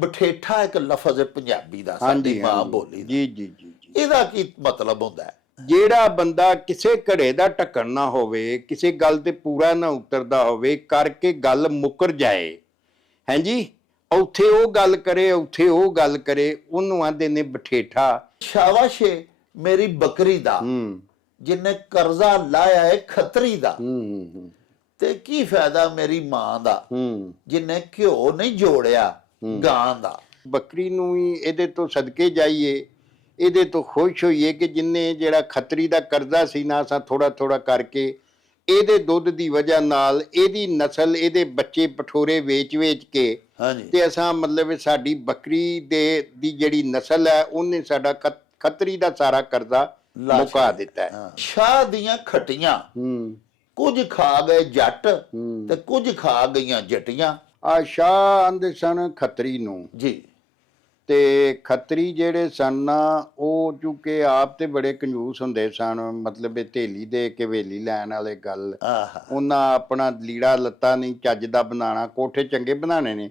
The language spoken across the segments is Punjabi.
ਬਠੇਠਾ ਇੱਕ ਲਫ਼ਜ਼ ਹੈ ਪੰਜਾਬੀ ਦਾ, ਹਾਂਜੀ ਸਾਡੀ ਮਾਂ ਹਾਂਜੀ ਬੋਲੀ ਦਾ। ਜੀ ਜੀ ਜੀ ਜੀ। ਇਹਦਾ ਕੀ ਮਤਲਬ ਹੁੰਦਾ ਹੈ? ਜਿਹੜਾ ਬੰਦਾ ਕਿਸੇ ਘੜੇ ਦਾ ਢੱਕਣ ਨਾ ਹੋਵੇ, ਕਿਸੇ ਗੱਲ ਤੇ ਪੂਰਾ ਨਾ ਉਤਰਦਾ ਹੋਵੇ, ਕਰਕੇ ਗੱਲ ਮੁੱਕਰ ਜਾਏ, ਹਾਂਜੀ, ਉੱਥੇ ਉਹ ਗੱਲ ਕਰੇ, ਉੱਥੇ ਉਹ ਗੱਲ ਕਰੇ, ਉਹਨੂੰ ਆਂਦੇ ਨੇ ਬਠੇਠਾ। ਸ਼ਾਬਾਸ਼ ਏ ਮੇਰੀ ਬੱਕਰੀ ਦਾ, ਜਿੰਨੇ ਕਰਜ਼ਾ ਲਾਇਆ ਹੈ ਖੱਤਰੀ ਦਾ, ਤੇ ਕੀ ਫਾਇਦਾ ਮੇਰੀ ਮਾਂ ਦਾ, ਜਿੰਨੇ ਘਿਓ ਨਹੀਂ ਜੋੜਿਆ ਗਾਂ ਦਾ। ਬੱਕਰੀ ਨੂੰ ਵੀ ਇਹਦੇ ਤੋਂ ਸਦਕੇ ਜਾਈਏ, ਇਹਦੇ ਤੋਂ ਖੁਸ਼ ਹੋਈਏ ਕਿ ਜਿੰਨੇ ਜਿਹੜਾ ਖੱਤਰੀ ਦਾ ਕਰਜ਼ਾ ਸੀ ਨਾ, ਅਸਾਂ ਥੋੜਾ ਥੋੜਾ ਕਰਕੇ ਇਹਦੇ ਦੁੱਧ ਦੀ ਵਜ੍ਹਾ ਨਾਲ ਇਹਦੀ ਨਸਲ, ਇਹਦੇ ਬੱਚੇ ਪਠੋਰੇ ਵੇਚ ਵੇਚ ਕੇ ਤੇ ਅਸਾਂ ਮਤਲਬ ਸਾਡੀ ਬੱਕਰੀ ਦੀ ਜਿਹੜੀ ਨਸਲ ਹੈ ਉਹਨੇ ਸਾਡਾ ਖੱਤਰੀ ਦਾ ਸਾਰਾ ਕਰਜ਼ਾ ਮੁਕਾ ਦਿੱਤਾ ਹੈ। ਸ਼ਾਹ ਦੀਆਂ ਖੱਟੀਆਂ ਕੁਝ ਖਾ ਗਏ ਜੱਟ ਤੇ ਕੁਝ ਖਾ ਗਈਆਂ ਜੱਟੀਆਂ। ਆ ਸ਼ਾਹ ਆਂਦੇ ਸਨ ਖੱਤਰੀ ਨੂੰ ਜੀ, ਤੇ ਖੱਤਰੀ ਜਿਹੜੇ ਸਨ ਨਾ, ਉਹ ਚੂੰਕਿ ਆਪ ਤੇ ਬੜੇ ਕੰਜੂਸ ਹੁੰਦੇ ਸਨ, ਮਤਲਬ ਇਹ ਥੇਲੀ ਦੇ ਕੇ ਵੇਲੀ ਲੈਣ ਵਾਲੇ ਗੱਲ। ਉਹਨਾਂ ਆਪਣਾ ਲੀੜਾ ਲੱਤਾ ਨਹੀਂ ਚੱਜ ਦਾ ਬਣਾਉਣਾ, ਕੋਠੇ ਚੰਗੇ ਬਣਾਉਣੇ ਨੇ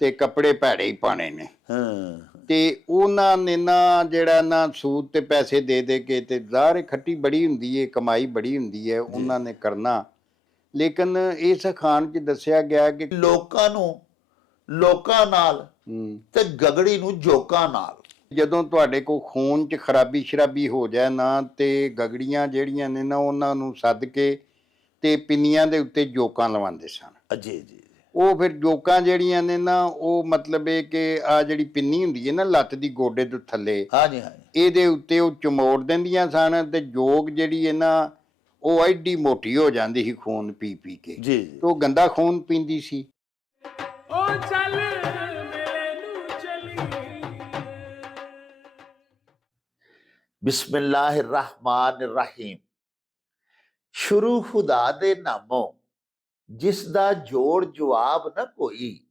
ਤੇ ਕੱਪੜੇ ਭੈੜੇ ਹੀ ਪਾਣੇ ਨੇ, ਤੇ ਉਹਨਾਂ ਨੇ ਨਾ ਜਿਹੜਾ ਨਾ ਸੂਦ ਤੇ ਪੈਸੇ ਦੇ ਦੇ ਕੇ, ਤੇ ਜ਼ਾਹਰ ਖੱਟੀ ਬੜੀ ਹੁੰਦੀ ਹੈ, ਕਮਾਈ ਬੜੀ ਹੁੰਦੀ ਹੈ, ਉਹਨਾਂ ਨੇ ਕਰਨਾ। ਲੇਕਿਨ ਇਸ ਅਖਾਣ 'ਚ ਦੱਸਿਆ ਗਿਆ ਕਿ ਲੋਕਾਂ ਨੂੰ ਲੋਕਾਂ ਨਾਲ ਤੇ ਗਗੜੀ ਨੂੰ ਜੋਕਾਂ ਨਾਲ। ਜਦੋਂ ਤੁਹਾਡੇ ਕੋਲ ਖੂਨ 'ਚ ਖਰਾਬੀ ਸ਼ਰਾਬੀ ਹੋ ਜਾਏ ਨਾ, ਤੇ ਗਗੜੀਆਂ ਜਿਹੜੀਆਂ ਨੇ ਨਾ, ਉਹਨਾਂ ਨੂੰ ਸੱਦ ਕੇ ਤੇ ਪਿੰਨੀਆਂ ਦੇ ਉੱਤੇ ਜੋਕਾਂ ਲਵਾਉਂਦੇ ਸਨ। ਜੀ ਜੀ। ਉਹ ਫਿਰ ਜੋਕਾਂ ਜਿਹੜੀਆਂ ਨੇ ਨਾ, ਉਹ ਮਤਲਬ ਇਹ ਕਿ ਆ ਜਿਹੜੀ ਪਿੰਨੀ ਹੁੰਦੀ ਹੈ ਨਾ ਲੱਤ ਦੀ ਗੋਡੇ ਤੋਂ ਥੱਲੇ, ਇਹਦੇ ਉੱਤੇ ਉਹ ਚਮੋੜ ਦਿੰਦੀਆਂ ਸਨ, ਤੇ ਜੋਗ ਜਿਹੜੀ ਹੈ ਨਾ ਉਹ ਐਡੀ ਮੋਟੀ ਹੋ ਜਾਂਦੀ ਸੀ ਖੂਨ ਪੀ ਪੀ ਕੇ, ਤੇ ਉਹ ਗੰਦਾ ਖੂਨ ਪੀਂਦੀ ਸੀ। ਬਿਸਮਿल्लाहिर्रहमानिर्रहीम। ਸ਼ੁਰੂ ਖੁਦਾ ਦੇ ਨਾਮੋਂ ਜਿਸ ਦਾ ਜੋੜ ਜਵਾਬ ਨਾ ਕੋਈ,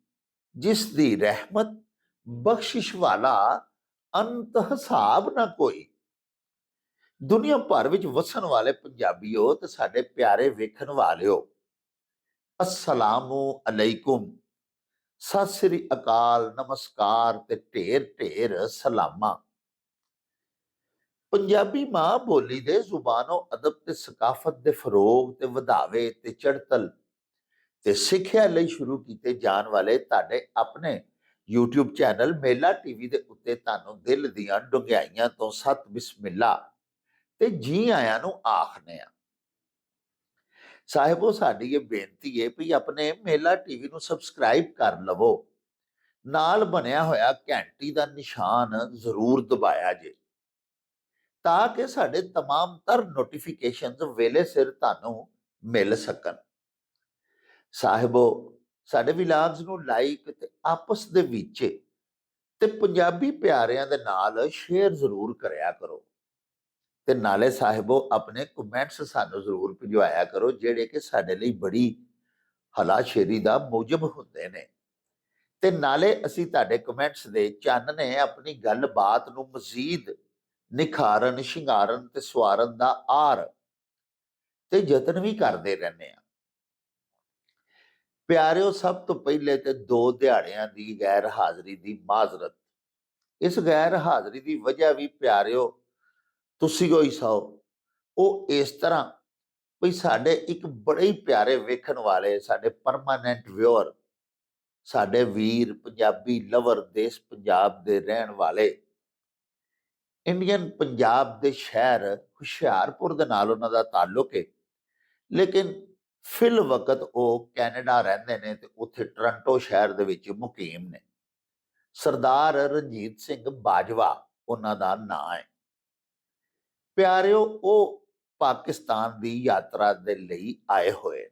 ਜਿਸ ਦੀ ਰਹਿਮਤ ਬਖਸ਼ਿਸ਼ ਵਾਲਾ ਅੰਤ ਹਿਸਾਬ ਨਾ ਕੋਈ। ਦੁਨੀਆ ਭਰ ਵਿੱਚ ਵਸਣ ਵਾਲੇ ਪੰਜਾਬੀਓ ਤੇ ਸਾਡੇ ਪਿਆਰੇ ਵੇਖਣ ਵਾਲਿਓ, ਅਸਲਾਮੁ ਅਲੈਕੁਮ, ਸਤਿ ਸ੍ਰੀ ਅਕਾਲ, ਨਮਸਕਾਰ ਤੇ ਢੇਰ ਢੇਰ ਸਲਾਮਾਂ। ਪੰਜਾਬੀ ਮਾਂ ਬੋਲੀ ਦੇ ਜ਼ੁਬਾਨੋ ਅਦਬ ਤੇ ਸਕਾਫਤ ਦੇ ਫਰੋਗ ਤੇ ਵਧਾਵੇ ਤੇ ਚੜਤਲ ਤੇ ਸਿੱਖਿਆ ਲਈ ਸ਼ੁਰੂ ਕੀਤੇ ਜਾਣ ਵਾਲੇ ਤੁਹਾਡੇ ਆਪਣੇ YouTube ਚੈਨਲ ਮੇਲਾ ਟੀਵੀ ਦੇ ਉੱਤੇ ਤੁਹਾਨੂੰ ਦਿਲ ਦੀਆਂ ਡੁੰਘਾਈਆਂ ਤੋਂ ਸਤ ਬਿਸਮਿਲ੍ਲਾ ਤੇ ਜੀ ਆਇਆਂ ਨੂੰ ਆਖਦੇ ਆ। ਸਾਹਿਬੋ, ਸਾਡੀ ਇਹ ਬੇਨਤੀ ਹੈ ਵੀ ਆਪਣੇ ਮੇਲਾ ਟੀਵੀ ਨੂੰ ਸਬਸਕ੍ਰਾਈਬ ਕਰ ਲਵੋ, ਨਾਲ ਬਣਿਆ ਹੋਇਆ ਘੰਟੀ ਦਾ ਨਿਸ਼ਾਨ ਜ਼ਰੂਰ ਦਬਾਇਆ ਜੇ, ਤਾਂ ਕਿ ਸਾਡੇ तमाम तर ਨੋਟੀਫਿਕੇਸ਼ਨਸ ਵੇਲੇ ਸਿਰ ਤੁਹਾਨੂੰ ਮਿਲ ਸਕਣ। ਸਾਹਿਬੋ, ਸਾਡੇ ਵਿਲਾਗਸ ਨੂੰ ਲਾਈਕ ਤੇ ਆਪਸ ਦੇ ਵਿੱਚ ਤੇ ਪੰਜਾਬੀ ਪਿਆਰਿਆਂ ਦੇ ਨਾਲ ਸ਼ੇਅਰ ਜ਼ਰੂਰ ਕਰਿਆ ਕਰੋ, ਤੇ ਨਾਲੇ ਸਾਹਿਬੋ ਆਪਣੇ ਕਮੈਂਟਸ ਸਾਨੂੰ ਜ਼ਰੂਰ ਭਿਜਵਾਇਆ ਕਰੋ, ਜਿਹੜੇ ਕਿ ਸਾਡੇ ਲਈ ਬੜੀ ਹਲਾਸ਼ੇਰੀ ਦਾ ਮੂਜਬ ਹੁੰਦੇ ਨੇ, ਤੇ ਨਾਲੇ ਅਸੀਂ ਤੁਹਾਡੇ ਕਮੈਂਟਸ ਦੇ ਚਾਨਣੇ ਆਪਣੀ ਗੱਲਬਾਤ ਨੂੰ ਮਜ਼ੀਦ ਨਿਖਾਰਨ, ਸ਼ਿੰਗਾਰਨ ਤੇ ਸਵਾਰਨ ਦਾ ਆਰ ਤੇ ਯਤਨ ਵੀ ਕਰਦੇ ਰਹਿੰਦੇ ਆ। ਪਿਆਰਿਓ, ਸਭ ਤੋਂ ਪਹਿਲੇ ਤੇ 2 ਦਿਹਾੜਿਆਂ ਦੀ ਗੈਰ ਹਾਜ਼ਰੀ ਦੀ ਮਾਜ਼ਰਤ। ਇਸ ਗੈਰ ਹਾਜ਼ਰੀ ਦੀ ਵਜ੍ਹਾ ਵੀ ਪਿਆਰਿਓ ਤੁਸੀਂ ਹੋਈ ਸੋ, ਉਹ ਇਸ ਤਰ੍ਹਾਂ ਵੀ ਸਾਡੇ ਇੱਕ ਬੜੇ ਹੀ ਪਿਆਰੇ ਵੇਖਣ ਵਾਲੇ, ਸਾਡੇ ਪਰਮਾਨੈਂਟ ਵਿਊਅਰ, ਸਾਡੇ ਵੀਰ ਪੰਜਾਬੀ ਲਵਰ, ਦੇਸ਼ ਪੰਜਾਬ ਦੇ ਰਹਿਣ ਵਾਲੇ, ਇੰਡੀਅਨ ਪੰਜਾਬ ਦੇ ਸ਼ਹਿਰ ਹੁਸ਼ਿਆਰਪੁਰ ਦੇ ਨਾਲ ਉਹਨਾਂ ਦਾ ਤਾਲੁਕ ਹੈ, ਲੇਕਿਨ ਫਿਲ ਵਕਤ ਉਹ ਕੈਨੇਡਾ ਰਹਿੰਦੇ ਨੇ ਤੇ ਉੱਥੇ ਟੋਰਾਂਟੋ ਸ਼ਹਿਰ ਦੇ ਵਿੱਚ ਮੁਕੀਮ ਨੇ। ਸਰਦਾਰ ਰਣਜੀਤ ਸਿੰਘ ਬਾਜਵਾ ਉਹਨਾਂ ਦਾ ਨਾਂ ਹੈ। ਪਿਆਰਿਓ, ਉਹ ਪਾਕਿਸਤਾਨ ਦੀ ਯਾਤਰਾ ਦੇ ਲਈ ਆਏ ਹੋਏ।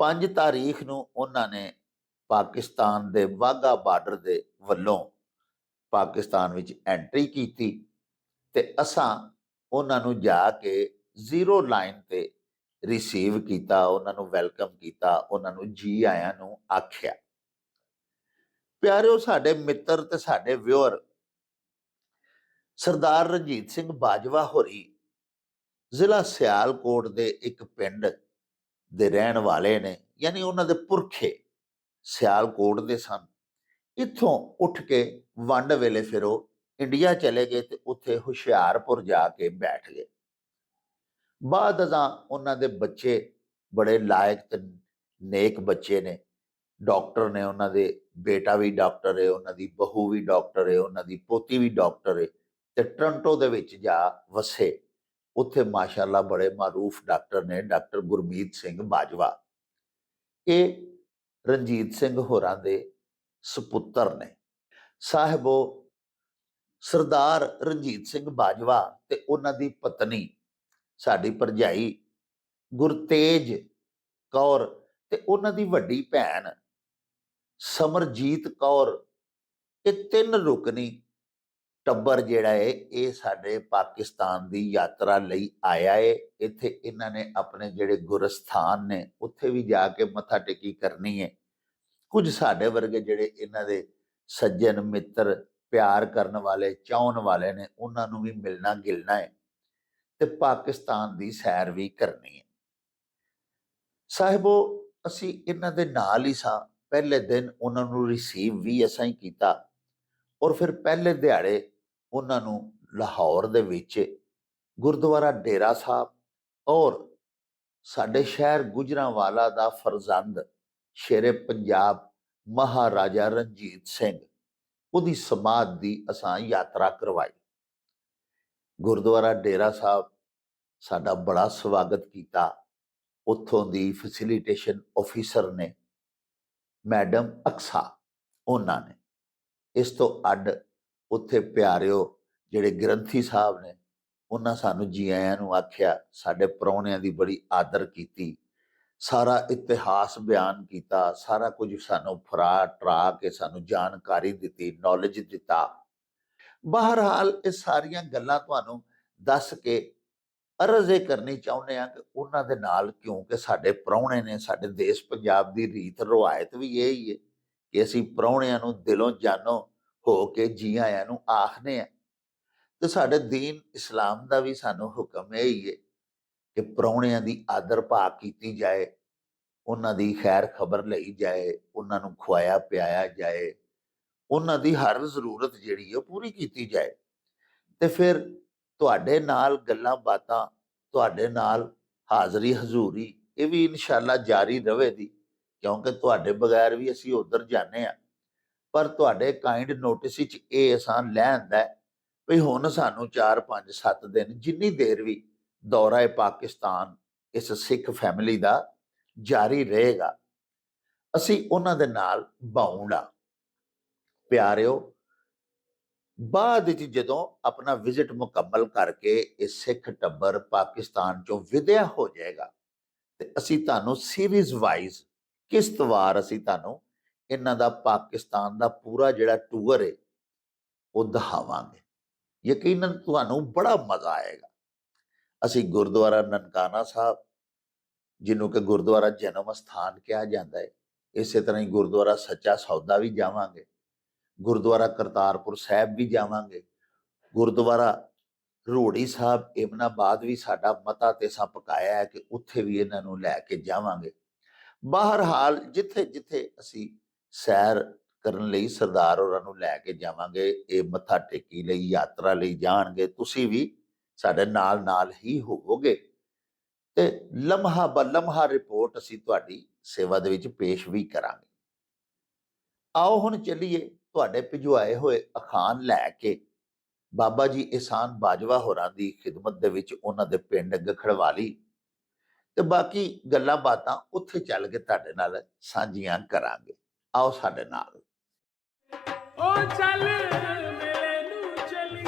5 ਤਾਰੀਖ ਨੂੰ ਉਹਨਾਂ ਨੇ ਪਾਕਿਸਤਾਨ ਦੇ ਵਾਹਗਾ ਬਾਰਡਰ ਦੇ ਵੱਲੋਂ ਪਾਕਿਸਤਾਨ ਵਿੱਚ ਐਂਟਰੀ ਕੀਤੀ, ਤੇ ਅਸਾਂ ਉਹਨਾਂ ਨੂੰ ਜਾ ਕੇ 0 ਲਾਈਨ ਤੇ ਰਿਸੀਵ ਕੀਤਾ, ਉਹਨਾਂ ਨੂੰ ਵੈਲਕਮ ਕੀਤਾ, ਉਹਨਾਂ ਨੂੰ ਜੀ ਆਇਆਂ ਨੂੰ ਆਖਿਆ। ਪਿਆਰਿਓ, ਸਾਡੇ ਮਿੱਤਰ ਤੇ ਸਾਡੇ ਵਿਊਅਰ ਸਰਦਾਰ ਰਣਜੀਤ ਸਿੰਘ ਬਾਜਵਾ ਹੋਰੀ ਜ਼ਿਲ੍ਹਾ ਸਿਆਲਕੋਟ ਦੇ ਇੱਕ ਪਿੰਡ ਦੇ ਰਹਿਣ ਵਾਲੇ ਨੇ, ਯਾਨੀ ਉਹਨਾਂ ਦੇ ਪੁਰਖੇ ਸਿਆਲਕੋਟ ਦੇ ਸਨ। ਇੱਥੋਂ ਉੱਠ ਕੇ ਵੰਡ ਵੇਲੇ ਫਿਰ ਉਹ ਇੰਡੀਆ ਚਲੇ ਗਏ ਤੇ ਉੱਥੇ ਹੁਸ਼ਿਆਰਪੁਰ ਜਾ ਕੇ ਬੈਠ ਗਏ। ਬਾਅਦ ਅਜ਼ਾਂ ਉਹਨਾਂ ਦੇ ਬੱਚੇ ਬੜੇ ਲਾਇਕ ਤੇ ਨੇਕ ਬੱਚੇ ਨੇ, ਡਾਕਟਰ ਨੇ, ਉਹਨਾਂ ਦੇ ਬੇਟਾ ਵੀ ਡਾਕਟਰ ਹੈ, ਉਹਨਾਂ ਦੀ ਬਹੂ ਵੀ ਡਾਕਟਰ ਹੈ, ਉਹਨਾਂ ਦੀ ਪੋਤੀ ਵੀ ਡਾਕਟਰ ਹੈ, ਤੇ ਟੋਰਾਂਟੋ ਦੇ ਵਿੱਚ ਜਾ ਵਸੇ। ਉੱਥੇ ਮਾਸ਼ਾਅੱਲਾ ਬੜੇ ਮਾਰੂਫ ਡਾਕਟਰ ਨੇ, ਡਾਕਟਰ ਗੁਰਮੀਤ ਸਿੰਘ ਬਾਜਵਾ। ਇਹ ਰਣਜੀਤ ਸਿੰਘ ਹੋਰਾਂ ਦੇ ਸੁਪੁੱਤਰ ਨੇ। ਸਾਹਿਬੋ ਸਰਦਾਰ ਰਣਜੀਤ ਸਿੰਘ ਬਾਜਵਾ ਤੇ ਉਹਨਾਂ ਦੀ ਪਤਨੀ ਸਾਡੀ ਭਰਜਾਈ ਗੁਰਤੇਜ ਕੌਰ ਤੇ ਉਹਨਾਂ ਦੀ ਵੱਡੀ ਭੈਣ ਸਮਰਜੀਤ ਕੌਰ, ਇਹ ਤਿੰਨ ਰੁਕਨੀ ਟੱਬਰ ਜਿਹੜਾ ਹੈ ਇਹ ਸਾਡੇ ਪਾਕਿਸਤਾਨ ਦੀ ਯਾਤਰਾ ਲਈ ਆਇਆ ਹੈ। ਇੱਥੇ ਇਹਨਾਂ ਨੇ ਆਪਣੇ ਜਿਹੜੇ ਗੁਰਸਥਾਨ ਨੇ ਉੱਥੇ ਵੀ ਜਾ ਕੇ ਮੱਥਾ ਟੇਕੀ ਕਰਨੀ ਹੈ। ਕੁਝ ਸਾਡੇ ਵਰਗੇ ਜਿਹੜੇ ਇਹਨਾਂ ਦੇ ਸੱਜਣ ਮਿੱਤਰ, ਪਿਆਰ ਕਰਨ ਵਾਲੇ, ਚਾਹਣ ਵਾਲੇ ਨੇ, ਉਹਨਾਂ ਨੂੰ ਵੀ ਮਿਲਣਾ ਗਿਲਣਾ ਹੈ ਤੇ ਪਾਕਿਸਤਾਨ ਦੀ ਸੈਰ ਵੀ ਕਰਨੀ ਹੈ। ਸਾਹਿਬੋ ਅਸੀਂ ਇਹਨਾਂ ਦੇ ਨਾਲ ਹੀ ਸਾਂ। ਪਹਿਲੇ ਦਿਨ ਉਹਨਾਂ ਨੂੰ ਰਿਸੀਵ ਵੀ ਅਸਾਂ ਹੀ ਕੀਤਾ ਔਰ ਫਿਰ ਪਹਿਲੇ ਦਿਹਾੜੇ ਉਹਨਾਂ ਨੂੰ ਲਾਹੌਰ ਦੇ ਵਿੱਚ ਗੁਰਦੁਆਰਾ ਡੇਰਾ ਸਾਹਿਬ ਔਰ ਸਾਡੇ ਸ਼ਹਿਰ ਗੁਜਰਾਂਵਾਲਾ ਦਾ ਫਰਜ਼ੰਦ ਸ਼ੇਰੇ ਪੰਜਾਬ ਮਹਾਰਾਜਾ ਰਣਜੀਤ ਸਿੰਘ, ਉਹਦੀ ਸਮਾਧ ਦੀ ਅਸਾਂ ਯਾਤਰਾ ਕਰਵਾਈ। ਗੁਰਦੁਆਰਾ ਡੇਰਾ ਸਾਹਿਬ ਸਾਡਾ ਬੜਾ ਸਵਾਗਤ ਕੀਤਾ। ਉੱਥੋਂ ਦੀ ਫੈਸਿਲੀਟੇਸ਼ਨ ਆਫੀਸਰ ਨੇ ਮੈਡਮ ਅਕਸਾ, ਉਹਨਾਂ ਨੇ। ਇਸ ਤੋਂ ਅੱਡ ਉੱਥੇ ਪਿਆਰਿਓ ਜਿਹੜੇ ਗ੍ਰੰਥੀ ਸਾਹਿਬ ਨੇ, ਉਹਨਾਂ ਸਾਨੂੰ ਜੀ ਆਇਆਂ ਨੂੰ ਆਖਿਆ, ਸਾਡੇ ਪ੍ਰਾਹੁਣਿਆਂ ਦੀ ਬੜੀ ਆਦਰ ਕੀਤੀ, ਸਾਰਾ ਇਤਿਹਾਸ ਬਿਆਨ ਕੀਤਾ, ਸਾਰਾ ਕੁਝ ਸਾਨੂੰ ਫਰਾ ਟਰਾ ਕੇ ਸਾਨੂੰ ਜਾਣਕਾਰੀ ਦਿੱਤੀ, ਨੌਲੇਜ ਦਿੱਤਾ। ਬਹਰਹਾਲ ਇਹ ਸਾਰੀਆਂ ਗੱਲਾਂ ਤੁਹਾਨੂੰ ਦੱਸ ਕੇ ਅਰਜ਼ ਇਹ ਕਰਨੀ ਚਾਹੁੰਦੇ ਹਾਂ ਕਿ ਉਹਨਾਂ ਦੇ ਨਾਲ, ਕਿਉਂਕਿ ਸਾਡੇ ਪ੍ਰਾਹੁਣੇ ਨੇ, ਸਾਡੇ ਦੇਸ਼ ਪੰਜਾਬ ਦੀ ਰੀਤ ਰਵਾਇਤ ਵੀ ਇਹ ਹੀ ਹੈ ਕਿ ਅਸੀਂ ਪ੍ਰਾਹੁਣਿਆਂ ਨੂੰ ਦਿਲੋਂ ਜਾਨੋਂ ਹੋ ਕੇ ਜੀ ਆਇਆਂ ਨੂੰ ਆਖਦੇ ਹਾਂ। ਤੇ ਸਾਡੇ ਦੀਨ ਇਸਲਾਮ ਦਾ ਵੀ ਸਾਨੂੰ ਹੁਕਮ ਇਹ ਹੀ ਹੈ ਕਿ ਪ੍ਰਾਹੁਣਿਆਂ ਦੀ ਆਦਰ ਭਾਅ ਕੀਤੀ ਜਾਏ, ਉਹਨਾਂ ਦੀ ਖੈਰ ਖਬਰ ਲਈ ਜਾਏ, ਉਹਨਾਂ ਨੂੰ ਖਵਾਇਆ ਪਿਆਇਆ ਜਾਏ, ਉਹਨਾਂ ਦੀ ਹਰ ਜ਼ਰੂਰਤ ਜਿਹੜੀ ਉਹ ਪੂਰੀ ਕੀਤੀ ਜਾਏ। ਤੇ ਫਿਰ ਤੁਹਾਡੇ ਨਾਲ ਗੱਲਾਂ ਬਾਤਾਂ, ਤੁਹਾਡੇ ਨਾਲ ਹਾਜ਼ਰੀ ਹਜ਼ੂਰੀ ਇਹ ਵੀ ਇਨਸ਼ਾਅੱਲਾ ਜਾਰੀ ਰਹੇਗੀ, ਕਿਉਂਕਿ ਤੁਹਾਡੇ ਬਗੈਰ ਵੀ ਅਸੀਂ ਉੱਧਰ ਜਾਂਦੇ ਹਾਂ। ਪਰ ਤੁਹਾਡੇ ਕਾਇੰਡ ਨੋਟਿਸ ਵਿੱਚ ਇਹ ਅਸਾਂ ਲੈ ਆਂਦਾ ਵੀ ਹੁਣ ਸਾਨੂੰ 4 5 7 ਦਿਨ ਜਿੰਨੀ ਦੇਰ ਵੀ ਦੌਰਾ ਹੈ ਪਾਕਿਸਤਾਨ ਇਸ ਸਿੱਖ ਫੈਮਿਲੀ ਦਾ ਜਾਰੀ ਰਹੇਗਾ, ਅਸੀਂ ਉਹਨਾਂ ਦੇ ਨਾਲ ਬਾਉਂਡਾ। ਪਿਆਰਿਓ ਬਾਅਦ ਵਿੱਚ ਜਦੋਂ ਆਪਣਾ ਵਿਜ਼ਿਟ ਮੁਕੰਮਲ ਕਰਕੇ ਇਹ ਸਿੱਖ ਟੱਬਰ ਪਾਕਿਸਤਾਨ ਚੋਂ ਵਿਦਿਆ ਹੋ ਜਾਏਗਾ ਤੇ ਅਸੀਂ ਤੁਹਾਨੂੰ ਸੀਰੀਜ਼ ਵਾਈਜ਼ ਕਿਸ਼ਤਵਾਰ ਅਸੀਂ ਤੁਹਾਨੂੰ ਇਹਨਾਂ ਦਾ ਪਾਕਿਸਤਾਨ ਦਾ ਪੂਰਾ ਜਿਹੜਾ ਟੂਰ ਹੈ ਉਹ ਦਿਖਾਵਾਂਗੇ। ਯਕੀਨਨ ਤੁਹਾਨੂੰ ਬੜਾ ਮਜ਼ਾ ਆਏਗਾ। ਅਸੀਂ ਗੁਰਦੁਆਰਾ ਨਨਕਾਣਾ ਸਾਹਿਬ, ਜਿਹਨੂੰ ਕਿ ਗੁਰਦੁਆਰਾ ਜਨਮ ਅਸਥਾਨ ਕਿਹਾ ਜਾਂਦਾ ਹੈ, ਇਸੇ ਤਰ੍ਹਾਂ ਹੀ ਗੁਰਦੁਆਰਾ ਸੱਚਾ ਸੌਦਾ ਵੀ ਜਾਵਾਂਗੇ, ਗੁਰਦੁਆਰਾ ਕਰਤਾਰਪੁਰ ਸਾਹਿਬ ਵੀ ਜਾਵਾਂਗੇ, ਗੁਰਦੁਆਰਾ ਰੋੜੀ ਸਾਹਿਬ ਇਮਨਾਬਾਦ ਵੀ ਸਾਡਾ ਮਤਾ ਤੇ ਸਾਂ ਪਕਾਇਆ ਹੈ ਕਿ ਉੱਥੇ ਵੀ ਇਹਨਾਂ ਨੂੰ ਲੈ ਕੇ ਜਾਵਾਂਗੇ। ਬਹਰਹਾਲ ਜਿੱਥੇ ਜਿੱਥੇ ਅਸੀਂ ਸੈਰ ਕਰਨ ਲਈ ਸਰਦਾਰ ਹੋਰਾਂ ਨੂੰ ਲੈ ਕੇ ਜਾਵਾਂਗੇ, ਇਹ ਮੱਥਾ ਟੇਕੀ ਲਈ, ਯਾਤਰਾ ਲਈ ਜਾਣਗੇ, ਤੁਸੀਂ ਵੀ ਸਾਡੇ ਨਾਲ ਨਾਲ ਹੀ ਹੋਵੋਗੇ ਤੇ ਲਮਹਾ ਬ ਲਮਹਾ ਰਿਪੋਰਟ ਅਸੀਂ ਤੁਹਾਡੀ ਸੇਵਾ ਦੇ ਵਿੱਚ ਪੇਸ਼ ਵੀ ਕਰਾਂਗੇ। ਆਓ ਹੁਣ ਚੱਲੀਏ ਤੁਹਾਡੇ ਭਿਜਵਾਏ ਹੋਏ ਅਖਾਣ ਲੈ ਕੇ ਬਾਬਾ ਜੀ ਇਹਸਾਨ ਬਾਜਵਾ ਹੋਰਾਂ ਦੀ ਖਿਦਮਤ ਦੇ ਵਿੱਚ ਉਹਨਾਂ ਦੇ ਪਿੰਡ ਗਖੜਵਾਲੀ, ਤੇ ਬਾਕੀ ਗੱਲਾਂ ਬਾਤਾਂ ਉੱਥੇ ਚੱਲ ਕੇ ਤੁਹਾਡੇ ਨਾਲ ਸਾਂਝੀਆਂ ਕਰਾਂਗੇ। ਆਓ ਸਾਡੇ ਨਾਲ। ਉਹ ਚੱਲ ਮੇਲੇ ਨੂੰ ਚਲੀ।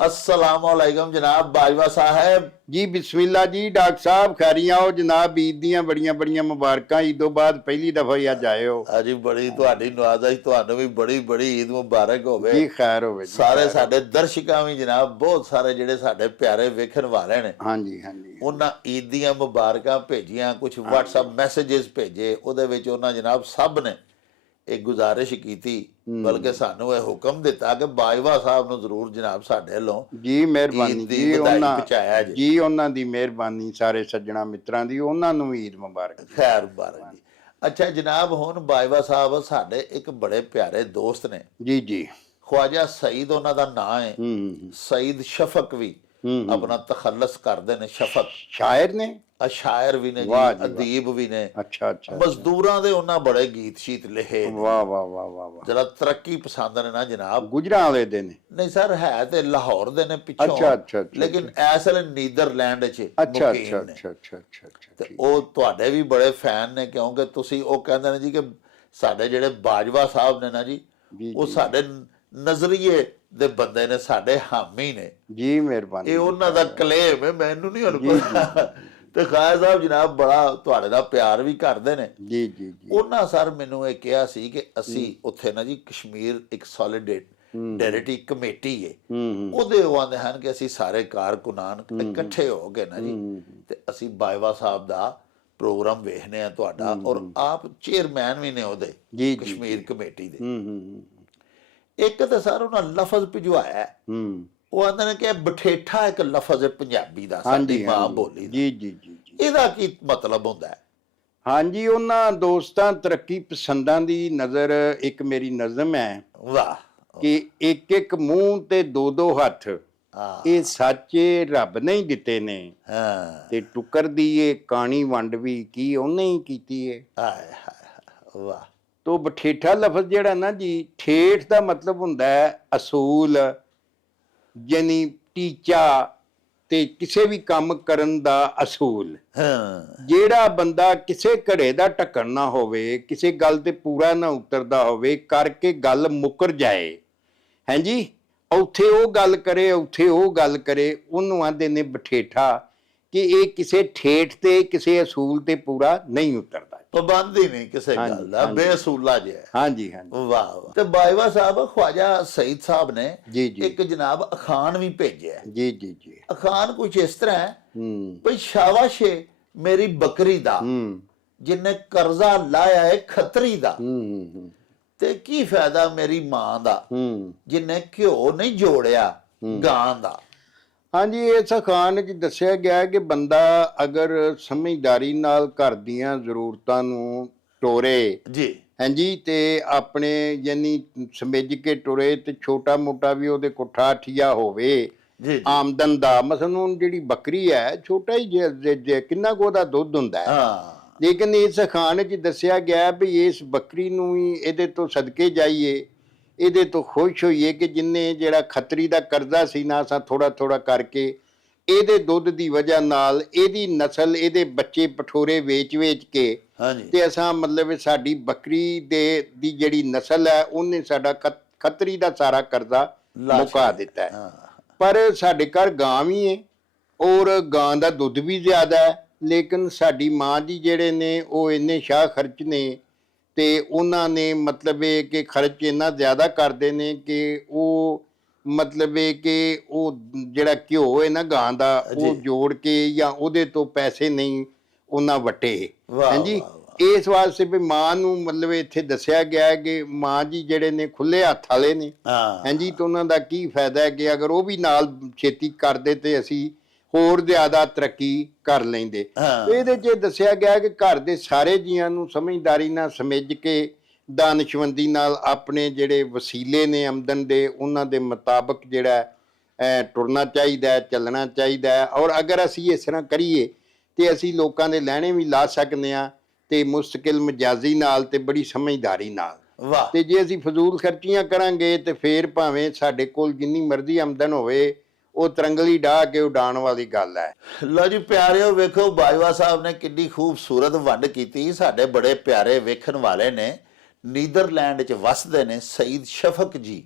अस्सलाम वालेकुम जनाब बाजवा साहब। ਜੀ ਬਿਸਮਿਲ੍ਲਾ ਜੀ। ਡਾਕਟਰ ਸਾਹਿਬ ਖੈਰੀਆਂ ਹੋ ਜਨਾਬ, ਈਦ ਦੀਆਂ ਬੜੀਆਂ ਬੜੀਆਂ ਮੁਬਾਰਕਾਂ। ਈਦੋਂ ਬਾਅਦ ਪਹਿਲੀ ਦਫਾ ਹੀ ਅੱਜ ਆਏ ਹੋ। ਹਾਂਜੀ ਬੜੀ ਤੁਹਾਡੀ ਨਵਾਜ਼ਾਸ਼, ਤੁਹਾਨੂੰ ਵੀ ਬੜੀ ਬੜੀ ਈਦ ਮੁਬਾਰਕ ਹੋਵੇ ਜੀ। ਖੈਰ ਹੋਵੇ ਜੀ। ਸਾਰੇ ਸਾਡੇ ਦਰਸ਼ਕਾਂ ਵੀ ਜਨਾਬ, ਬਹੁਤ ਸਾਰੇ ਜਿਹੜੇ ਸਾਡੇ ਪਿਆਰੇ ਵੇਖਣ ਵਾਲੇ ਨੇ, ਹਾਂਜੀ ਹਾਂਜੀ, ਉਹਨਾਂ ਈਦ ਦੀਆਂ ਮੁਬਾਰਕਾਂ ਭੇਜੀਆਂ, ਕੁਝ WhatsApp ਮੈਸੇजेस ਭੇਜੇ, ਉਹਦੇ ਵਿੱਚ ਉਹਨਾਂ ਜਨਾਬ ਸਭ ਨੇ ਇੱਕ ਗੁਜ਼ਾਰਿਸ਼ ਕੀਤੀ, ਬਲਕਿ ਸਾਨੂੰ ਇਹ ਹੁਕਮ ਦਿੱਤਾ ਕਿ ਬਾਜਵਾ ਸਾਹਿਬ ਨੂੰ ਜ਼ਰੂਰ ਜਨਾਬ ਸਾਡੇ ਵੱਲੋਂ ਜੀ ਮਿਹਰਬਾਨੀ ਜੀ, ਉਹਨਾਂ ਪਹੁੰਚਾਇਆ ਜੀ, ਉਹਨਾਂ ਦੀ ਮਿਹਰਬਾਨੀ, ਸਾਰੇ ਸੱਜਣਾ ਮਿੱਤਰਾਂ ਦੀ, ਉਹਨਾਂ ਨੂੰ ਵੀ ਈਦ ਮੁਬਾਰਕ। ਖੈਰ ਮੁਬਾਰਕ ਜੀ। ਅੱਛਾ ਜਨਾਬ, ਹੁਣ ਬਾਜਵਾ ਸਾਹਿਬ ਸਾਡੇ ਇੱਕ ਬੜੇ ਪਿਆਰੇ ਦੋਸਤ ਨੇ, ਜੀ ਜੀ। ਖਵਾਜਾ ਸਈਦ ਉਹਨਾਂ ਦਾ ਨਾਂ ਹੈ। ਹੂੰ ਸਈਦ ਸ਼ਫਕ ਵੀ ਆਪਣਾ ਤਖੱਲਸ ਕਰਦੇ ਨੇ। ਸ਼ਫਕ ਸ਼ਾਇਰ ਨੇ, ਸ਼ਾਇਰ ਵੀ ਨੇ ਜੀ, ਵਾਹ ਜੀ ਵਾਹ। ਅਦੀਬ ਵੀ ਨੇ। ਅੱਛਾ ਅੱਛਾ। ਮਜ਼ਦੂਰਾਂ ਦੇ ਉਹਨਾਂ ਬੜੇ ਗੀਤ ਸ਼ੀਤ ਲਿਖੇ ਨੇ। ਵਾਹ ਵਾਹ ਵਾਹ ਵਾਹ ਵਾਹ। ਜਰਾ ਤਰੱਕੀ ਪਸੰਦ ਨੇ ਨਾ ਜਨਾਬ। ਗੁਜਰਾਂ ਵਾਲੇ ਦੇ ਨੇ? ਨਹੀਂ ਸਰ, ਹੈ ਤੇ ਲਾਹੌਰ ਦੇ ਨੇ ਪਿੱਛੋਂ, ਅੱਛਾ ਅੱਛਾ ਅੱਛਾ। ਲੇਕਿਨ ਇਸ ਵੇਲੇ ਨੀਦਰਲੈਂਡ 'ਚ ਅੱਛਾ ਮੁਕੀਮ ਅੱਛਾ ਨੇ। ਅੱਛਾ ਅੱਛਾ ਅੱਛਾ ਅੱਛਾ। ਤੇ ਉਹ ਤੁਹਾਡੇ ਵੀ ਬੜੇ ਫੈਨ ਨੇ, ਕਿਉਂਕਿ ਤੁਸੀਂ, ਉਹ ਕਹਿੰਦੇ ਨੇ ਜੀ ਕਿ ਸਾਡੇ ਜਿਹੜੇ ਬਾਜਵਾ ਸਾਹਿਬ ਨੇ ਨਾ ਜੀ, ਜੀ ਉਹ ਜੀ ਸਾਡੇ ਨਜ਼ਰੀਏ ਦੇ ਬੰਦੇ ਨੇ, ਸਾਡੇ ਹਾਮੀ ਨੇ। ਜੀ, ਮਿਹਰਬਾਨੀ। ਇਹ ਉਹਨਾਂ ਦਾ ਕਲੇਮ ਹੈ, ਮੈਨੂੰ ਨਹੀਂ ਜੀ, ਹੁਣ। ਤੇ ਖਾਇਆ ਸਾਹਿਬ ਜਨਾਬ ਬੜਾ ਤੁਹਾਡੇ ਦਾ ਪਿਆਰ ਵੀ ਕਰਦੇ ਨੇ। ਜੀ ਜੀ ਜੀ। ਉਹਨਾਂ ਸਰ ਮੈਨੂੰ ਇਹ ਕਿਹਾ ਸੀ ਕਿ ਅਸੀਂ ਉੱਥੇ ਨਾ ਜੀ ਕਸ਼ਮੀਰ ਇੱਕ ਸੋਲੀਡੈਰਿਟੀ ਕਮੇਟੀ ਹੈ, ਉਹਦੇ ਉਹ ਆਂਦੇ ਹਨ ਕਿ ਅਸੀਂ ਸਾਰੇ ਕਾਰਕੁਨਾਨ ਇਕੱਠੇ ਹੋ ਕੇ ਨਾ ਜੀ, ਤੇ ਅਸੀਂ ਬਾਜਵਾ ਸਾਹਿਬ ਦਾ ਪ੍ਰੋਗਰਾਮ ਵੇਖਨੇ ਆ ਤੁਹਾਡਾ, ਔਰ ਆਪ ਚੇਅਰਮੈਨ ਵੀ ਨੇ ਉਹਦੇ ਕਸ਼ਮੀਰ ਕਮੇਟੀ ਦੇ। ਇੱਕ ਤਾਂ ਸਰ ਉਹਨਾਂ ਲਫ਼ਜ਼ ਭਿਜਵਾਇਆ, ਉਹ ਆਂਦੇ ਨੇ ਕਿ ਬਠੇਠਾ ਇੱਕ ਲਫ਼ਜ਼ ਹੈ ਪੰਜਾਬੀ ਦਾ, ਸਾਡੀ ਮਾਂ ਬੋਲੀ ਦਾ। ਜੀ ਜੀ ਜੀ। ਇਹਦਾ ਕੀ ਮਤਲਬ ਹੁੰਦਾ ਹੈ? ਹਾਂਜੀ, ਉਹਨਾਂ ਦੋਸਤਾਂ ਤਰੱਕੀ ਪਸੰਦਾਂ ਦੀ ਨਜ਼ਰ ਇੱਕ ਮੇਰੀ ਨਜ਼ਮ ਹੈ ਵਾਹ। ਕਿ ਇੱਕ ਇੱਕ ਮੂੰਹ ਤੇ ਦੋ ਦੋ ਹੱਥ, ਇਹ ਸੱਚੇ ਰੱਬ ਨੇ ਹੀ ਦਿੱਤੇ ਨੇ। ਹਾਂ, ਤੇ ਟੁਕਰ ਦੀ ਇਹ ਕਾਣੀ ਵੰਡ ਵੀ ਕੀ ਉਹਨੇ ਹੀ ਕੀਤੀ ਹੈ। ਹਾਏ ਹਾਏ ਵਾਹ। ਤੋ ਬਠੇਠਾ ਲਫ਼ਜ਼ ਜਿਹੜਾ ਨਾ ਜੀ, ਠੇਠ ਦਾ ਮਤਲਬ ਹੁੰਦਾ ਹੈ ਅਸੂਲ, ਯਾਨੀ ਟੀਚਾ ਤੇ ਕਿਸੇ ਵੀ ਕੰਮ ਕਰਨ ਦਾ ਅਸੂਲ। ਹਾਂ, ਜਿਹੜਾ ਬੰਦਾ ਕਿਸੇ ਘੜੇ ਦਾ ਢੱਕਣ ਨਾ ਹੋਵੇ, ਕਿਸੇ ਗੱਲ ਤੇ ਪੂਰਾ ਨਾ ਉਤਰਦਾ ਹੋਵੇ, ਕਰਕੇ ਗੱਲ ਮੁੱਕਰ ਜਾਏ, ਹਾਂਜੀ, ਉੱਥੇ ਉਹ ਗੱਲ ਕਰੇ, ਉੱਥੇ ਉਹ ਗੱਲ ਕਰੇ, ਉਹਨੂੰ ਆਂਦੇ ਨੇ ਬਠੇਠਾ। ਕਿ ਇਹ ਕਿਸੇ ਠੇਠ ਤੇ ਕਿਸੇ ਅਸੂਲ ਤੇ ਪੂਰਾ ਨਹੀਂ ਉਤਰਦਾ, ਪਾਬੰਦ ਹੀ ਨਹੀਂ ਕਿਸੇ ਗੱਲ ਦਾ, ਬੇਅਸੂਲਾ ਜਿਹਾ। ਹਾਂਜੀ ਹਾਂਜੀ। ਵਾਹ ਵਾਹ। ਤੇ ਬਾਜਵਾ ਸਾਹਿਬ, ਖਵਾਜਾ ਸਈਦ ਸਾਹਿਬ ਨੇ ਜੀ ਜੀ ਇੱਕ ਜਨਾਬ ਅਖਾਣ ਵੀ ਭੇਜਿਆ। ਜੀ ਜੀ ਜੀ। ਅਖਾਣ ਕੁਝ ਇਸ ਤਰ੍ਹਾਂ ਹੈ, ਭਈ ਸ਼ਾਬਾਸ਼ ਏ ਮੇਰੀ ਬੱਕਰੀ ਦਾ, ਜਿੰਨੇ ਕਰਜ਼ਾ ਲਾਇਆ ਹੈ ਖੱਤਰੀ ਦਾ, ਤੇ ਕੀ ਫਾਇਦਾ ਮੇਰੀ ਮਾਂ ਦਾ, ਜਿੰਨੇ ਘਿਓ ਨਹੀਂ ਜੋੜਿਆ ਗਾਂ ਦਾ। ਹਾਂਜੀ, ਇਸ ਅਖਾਣ 'ਚ ਦੱਸਿਆ ਗਿਆ ਕਿ ਬੰਦਾ ਅਗਰ ਸਮਝਦਾਰੀ ਨਾਲ ਘਰ ਦੀਆਂ ਜ਼ਰੂਰਤਾਂ ਨੂੰ ਟੋਰੇ ਜੀ, ਹਾਂਜੀ, ਤੇ ਆਪਣੇ ਯਾਨੀ ਸਮਝ ਕੇ ਟੁਰੇ, ਤੇ ਛੋਟਾ ਮੋਟਾ ਵੀ ਉਹਦੇ ਕੋਲ ਠਾਠੀਆ ਹੋਵੇ ਆਮਦਨ ਦਾ। ਮਸਲਨ ਜਿਹੜੀ ਬੱਕਰੀ ਹੈ, ਛੋਟਾ ਹੀ ਕਿੰਨਾ ਕੁ ਉਹਦਾ ਦੁੱਧ ਹੁੰਦਾ ਹੈ, ਲੇਕਿਨ ਇਸ ਅਖਾਣ 'ਚ ਦੱਸਿਆ ਗਿਆ ਵੀ ਇਸ ਬੱਕਰੀ ਨੂੰ ਹੀ ਇਹਦੇ ਤੋਂ ਸਦਕੇ ਜਾਈਏ, ਇਹਦੇ ਤੋਂ ਖੁਸ਼ ਹੋਈਏ ਕਿ ਜਿੰਨੇ ਜਿਹੜਾ ਖੱਤਰੀ ਦਾ ਕਰਜ਼ਾ ਸੀ ਨਾ, ਅਸਾਂ ਥੋੜਾ ਥੋੜਾ ਕਰਕੇ ਇਹਦੇ ਦੁੱਧ ਦੀ ਵਜ੍ਹਾ ਨਾਲ ਇਹਦੀ ਨਸਲ, ਇਹਦੇ ਬੱਚੇ ਪਠੋਰੇ ਵੇਚ ਵੇਚ ਕੇ, ਤੇ ਅਸਾਂ ਮਤਲਬ ਸਾਡੀ ਬੱਕਰੀ ਦੀ ਜਿਹੜੀ ਨਸਲ ਹੈ, ਉਹਨੇ ਸਾਡਾ ਖੱਤਰੀ ਦਾ ਸਾਰਾ ਕਰਜ਼ਾ ਮੁਕਾ ਦਿੱਤਾ ਹੈ। ਪਰ ਸਾਡੇ ਘਰ ਗਾਂ ਵੀ ਹੈ, ਔਰ ਗਾਂ ਦਾ ਦੁੱਧ ਵੀ ਜ਼ਿਆਦਾ ਹੈ, ਲੇਕਿਨ ਸਾਡੀ ਮਾਂ ਜੀ ਜਿਹੜੇ ਨੇ ਉਹ ਇੰਨੇ ਸ਼ਾਹ ਖਰਚ ਨੇ, ਤੇ ਉਹਨਾਂ ਨੇ ਮਤਲਬ ਇਹ ਕਿ ਖਰਚ ਇੰਨਾ ਜ਼ਿਆਦਾ ਕਰਦੇ ਨੇ ਕਿ ਉਹ ਮਤਲਬ ਇਹ ਕਿ ਉਹ ਜਿਹੜਾ ਘਿਓ ਹੈ ਨਾ ਗਾਂ ਦਾ, ਉਹ ਜੋੜ ਕੇ ਜਾਂ ਉਹਦੇ ਤੋਂ ਪੈਸੇ ਨਹੀਂ ਉਹਨਾਂ ਵਟੇ। ਹਾਂਜੀ, ਇਸ ਵਾਸਤੇ ਵੀ ਮਾਂ ਨੂੰ ਮਤਲਬ ਇੱਥੇ ਦੱਸਿਆ ਗਿਆ ਕਿ ਮਾਂ ਜੀ ਜਿਹੜੇ ਨੇ ਖੁੱਲੇ ਹੱਥ ਵਾਲੇ ਨੇ, ਹਾਂਜੀ, ਤੇ ਉਹਨਾਂ ਦਾ ਕੀ ਫਾਇਦਾ ਹੈ ਕਿ ਅਗਰ ਉਹ ਵੀ ਨਾਲ ਛੇਤੀ ਕਰਦੇ ਤੇ ਅਸੀਂ ਹੋਰ ਜ਼ਿਆਦਾ ਤਰੱਕੀ ਕਰ ਲੈਂਦੇ। ਇਹਦੇ 'ਚ ਦੱਸਿਆ ਗਿਆ ਕਿ ਘਰ ਦੇ ਸਾਰੇ ਜੀਆਂ ਨੂੰ ਸਮਝਦਾਰੀ ਨਾਲ ਸਮਝ ਕੇ, ਦਾਨਿਸ਼ਮੰਦੀ ਨਾਲ ਆਪਣੇ ਜਿਹੜੇ ਵਸੀਲੇ ਨੇ ਆਮਦਨ ਦੇ, ਉਹਨਾਂ ਦੇ ਮੁਤਾਬਕ ਜਿਹੜਾ ਟੁਰਨਾ ਚਾਹੀਦਾ, ਚੱਲਣਾ ਚਾਹੀਦਾ। ਔਰ ਅਗਰ ਅਸੀਂ ਇਸ ਤਰ੍ਹਾਂ ਕਰੀਏ ਤੇ ਅਸੀਂ ਲੋਕਾਂ ਦੇ ਲਹਿਣੇ ਵੀ ਲਾ ਸਕਦੇ ਹਾਂ, ਤੇ ਮੁਸਤਕਿਲ ਮਜਾਜ਼ੀ ਨਾਲ ਤੇ ਬੜੀ ਸਮਝਦਾਰੀ ਨਾਲ। ਤੇ ਜੇ ਅਸੀਂ ਫਜ਼ੂਲ ਖਰਚੀਆਂ ਕਰਾਂਗੇ ਤੇ ਫੇਰ ਭਾਵੇਂ ਸਾਡੇ ਕੋਲ ਜਿੰਨੀ ਮਰਜ਼ੀ ਆਮਦਨ ਹੋਵੇ, ਉਹ ਤਰੰਗਲੀ ਡਾਹ ਕੇ ਉਡਾਉਣ ਵਾਲੀ ਗੱਲ ਹੈ। ਲਓ ਜੀ ਪਿਆਰਿਓ, ਵੇਖੋ ਬਾਜਵਾ ਸਾਹਿਬ ਨੇ ਕਿੰਨੀ ਖੂਬਸੂਰਤ ਵੰਡ ਕੀਤੀ। ਸਾਡੇ ਬੜੇ ਪਿਆਰੇ ਵੇਖਣ ਵਾਲੇ ਨੇ, ਨੀਦਰਲੈਂਡ 'ਚ ਵਸਦੇ ਨੇ, ਸਈਦ ਸ਼ਫਕ ਜੀ।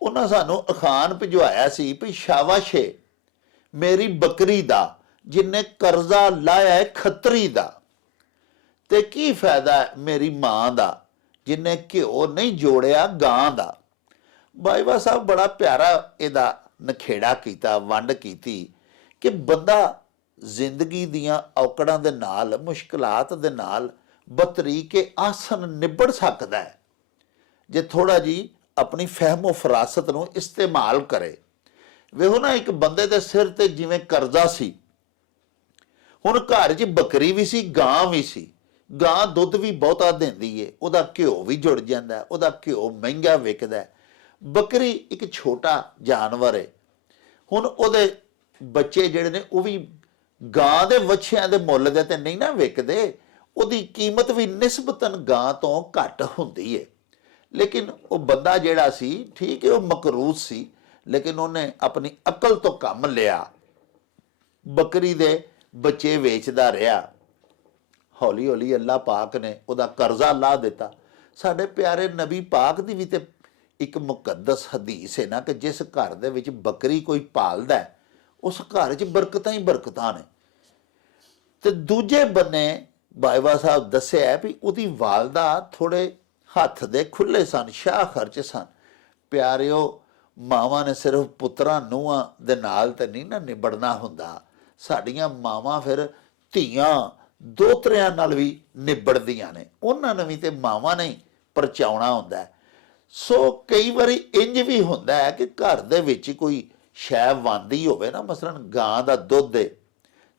ਉਹਨਾਂ ਸਾਨੂੰ ਅਖਾਣ ਭਿਜਵਾਇਆ ਸੀ ਵੀ ਸ਼ਾਬਾਸ਼ ਏ ਮੇਰੀ ਬੱਕਰੀ ਦਾ, ਜਿੰਨੇ ਕਰਜ਼ਾ ਲਾਇਆ ਹੈ ਖੱਤਰੀ ਦਾ, ਤੇ ਕੀ ਫਾਇਦਾ ਮੇਰੀ ਮਾਂ ਦਾ, ਜਿੰਨੇ ਘਿਓ ਨਹੀਂ ਜੋੜਿਆ ਗਾਂ ਦਾ। ਬਾਜਵਾ ਸਾਹਿਬ ਬੜਾ ਪਿਆਰਾ ਇਹਦਾ ਨਖੇੜਾ ਕੀਤਾ, ਵੰਡ ਕੀਤੀ ਕਿ ਬੰਦਾ ਜ਼ਿੰਦਗੀ ਦੀਆਂ ਔਕੜਾਂ ਦੇ ਨਾਲ, ਮੁਸ਼ਕਲਾਤ ਦੇ ਨਾਲ ਬਤਰੀਕੇ ਆਸਨ ਨਿਬੜ ਸਕਦਾ ਹੈ, ਜੇ ਥੋੜਾ ਜੀ ਆਪਣੀ ਫਹਿਮੋ ਫਰਾਸਤ ਨੂੰ ਇਸਤੇਮਾਲ ਕਰੇ। ਵੇਖੋ ਨਾ, ਇੱਕ ਬੰਦੇ ਦੇ ਸਿਰ ਤੇ ਜਿਵੇਂ ਕਰਜ਼ਾ ਸੀ, ਹੁਣ ਘਰ 'ਚ ਬੱਕਰੀ ਵੀ ਸੀ, ਗਾਂ ਵੀ ਸੀ, ਗਾਂ ਦੁੱਧ ਵੀ ਬਹੁਤਾ ਦਿੰਦੀ ਏ, ਉਹਦਾ ਘਿਓ ਵੀ ਜੁੜ ਜਾਂਦਾ, ਉਹਦਾ ਘਿਓ ਮਹਿੰਗਾ ਵਿਕਦਾ। ਬੱਕਰੀ ਇੱਕ ਛੋਟਾ ਜਾਨਵਰ ਹੈ। ਹੁਣ ਉਹਦੇ ਬੱਚੇ ਜਿਹੜੇ ਨੇ ਉਹ ਵੀ ਗਾਂ ਦੇ ਵੱਛਿਆਂ ਦੇ ਮੁੱਲ ਦੇ ਤੇ ਨਹੀਂ ਨਾ ਵਿਕਦੇ, ਉਹਦੀ ਕੀਮਤ ਵੀ ਨਿਸਬਤਨ ਗਾਂ ਤੋਂ ਘੱਟ ਹੁੰਦੀ ਹੈ। ਲੇਕਿਨ ਉਹ ਬੰਦਾ ਜਿਹੜਾ ਸੀ, ਠੀਕ ਹੈ ਉਹ ਮਕਰੂਜ਼ ਸੀ, ਲੇਕਿਨ ਉਹਨੇ ਆਪਣੀ ਅਕਲ ਤੋਂ ਕੰਮ ਲਿਆ, ਬੱਕਰੀ ਦੇ ਬੱਚੇ ਵੇਚਦਾ ਰਿਹਾ। ਹੌਲੀ ਹੌਲੀ ਅੱਲਾਹ ਪਾਕ ਨੇ ਉਹਦਾ ਕਰਜ਼ਾ ਲਾਹ ਦਿੱਤਾ। ਸਾਡੇ ਪਿਆਰੇ ਨਬੀ ਪਾਕ ਦੀ ਵੀ ਤੇ ਇੱਕ ਮੁਕੱਦਸ ਹਦੀਸ ਹੈ ਨਾ ਕਿ ਜਿਸ ਘਰ ਦੇ ਵਿੱਚ ਬੱਕਰੀ ਕੋਈ ਪਾਲਦਾ ਉਸ ਘਰ 'ਚ ਬਰਕਤਾਂ ਹੀ ਬਰਕਤਾਂ ਨੇ। ਤੇ ਦੂਜੇ ਬੰਨੇ ਬਾਈਵਾ ਸਾਹਿਬ ਦੱਸਿਆ ਵੀ ਉਹਦੀ ਵਾਲਦਾ ਥੋੜੇ ਹੱਥ ਦੇ ਖੁੱਲੇ ਸਨ, ਸ਼ਾਹ ਖਰਚ ਸਨ। ਪਿਆਰਿਓ, ਮਾਵਾਂ ਨੇ ਸਿਰਫ ਪੁੱਤਰਾਂ ਨੂੰਹਾਂ ਦੇ ਨਾਲ ਤੇ ਨਹੀਂ ਨਾ ਨਿਬੜਨਾ ਹੁੰਦਾ, ਸਾਡੀਆਂ ਮਾਵਾਂ ਫਿਰ ਧੀਆਂ ਦੋਤਰਿਆਂ ਨਾਲ ਵੀ ਨਿਬੜਦੀਆਂ ਨੇ, ਉਹਨਾਂ ਨੂੰ ਵੀ ਤੇ ਮਾਵਾਂ ਨੇ ਪਰਚਾਉਣਾ ਹੁੰਦਾ। ਸੋ ਕਈ ਵਾਰੀ ਇੰਜ ਵੀ ਹੁੰਦਾ ਹੈ ਕਿ ਘਰ ਦੇ ਵਿੱਚ ਕੋਈ ਸ਼ੈ ਵਾਂਦੀ ਹੋਵੇ ਨਾ, ਮਸਲਨ ਗਾਂ ਦਾ ਦੁੱਧ ਹੈ,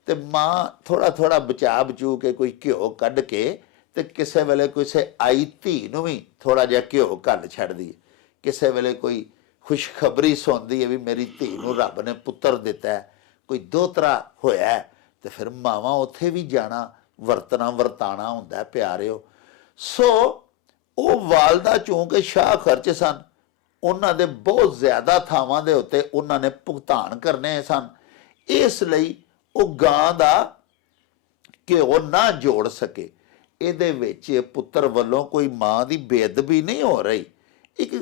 ਤੇ ਮਾਂ ਥੋੜਾ ਥੋੜਾ ਬਚਾ ਬਚੂ ਕੇ ਕੋਈ ਘਿਓ ਕੱਢ ਕੇ ਤੇ ਕਿਸੇ ਵੇਲੇ ਕਿਸੇ ਆਈ ਧੀ ਨੂੰ ਵੀ ਥੋੜਾ ਜਿਹਾ ਘਿਓ ਘੱਲ ਛੱਡਦੀ ਹੈ। ਕਿਸੇ ਵੇਲੇ ਕੋਈ ਖੁਸ਼ਖਬਰੀ ਸੁਣਦੀ ਹੈ ਵੀ ਮੇਰੀ ਧੀ ਨੂੰ ਰੱਬ ਨੇ ਪੁੱਤਰ ਦਿੱਤਾ ਹੈ, ਕੋਈ ਦੋਤਰਾ ਹੋਇਆ ਹੈ, ਤੇ ਫਿਰ ਮਾਵਾਂ ਉੱਥੇ ਵੀ ਜਾਣਾ ਵਰਤਾਣਾ ਹੁੰਦਾ ਪਿਆਰਿਓ। ਸੋ ਉਹ ਵਾਲਦਾ ਚੂੰਕਿ ਸ਼ਾਹ ਖਰਚ ਸਨ, ਉਹਨਾਂ ਦੇ ਬਹੁਤ ਜ਼ਿਆਦਾ ਥਾਵਾਂ ਦੇ ਉੱਤੇ ਉਹਨਾਂ ਨੇ ਭੁਗਤਾਨ ਕਰਨੇ ਸਨ, ਇਸ ਲਈ ਉਹ ਗਾਂ ਦਾ ਘਿਓ ਨਾ ਜੋੜ ਸਕੇ। ਇਹਦੇ ਵਿੱਚ ਪੁੱਤਰ ਵੱਲੋਂ ਕੋਈ ਮਾਂ ਦੀ ਬੇਅਦਬੀ ਨਹੀਂ ਹੋ ਰਹੀ। ਇੱਕ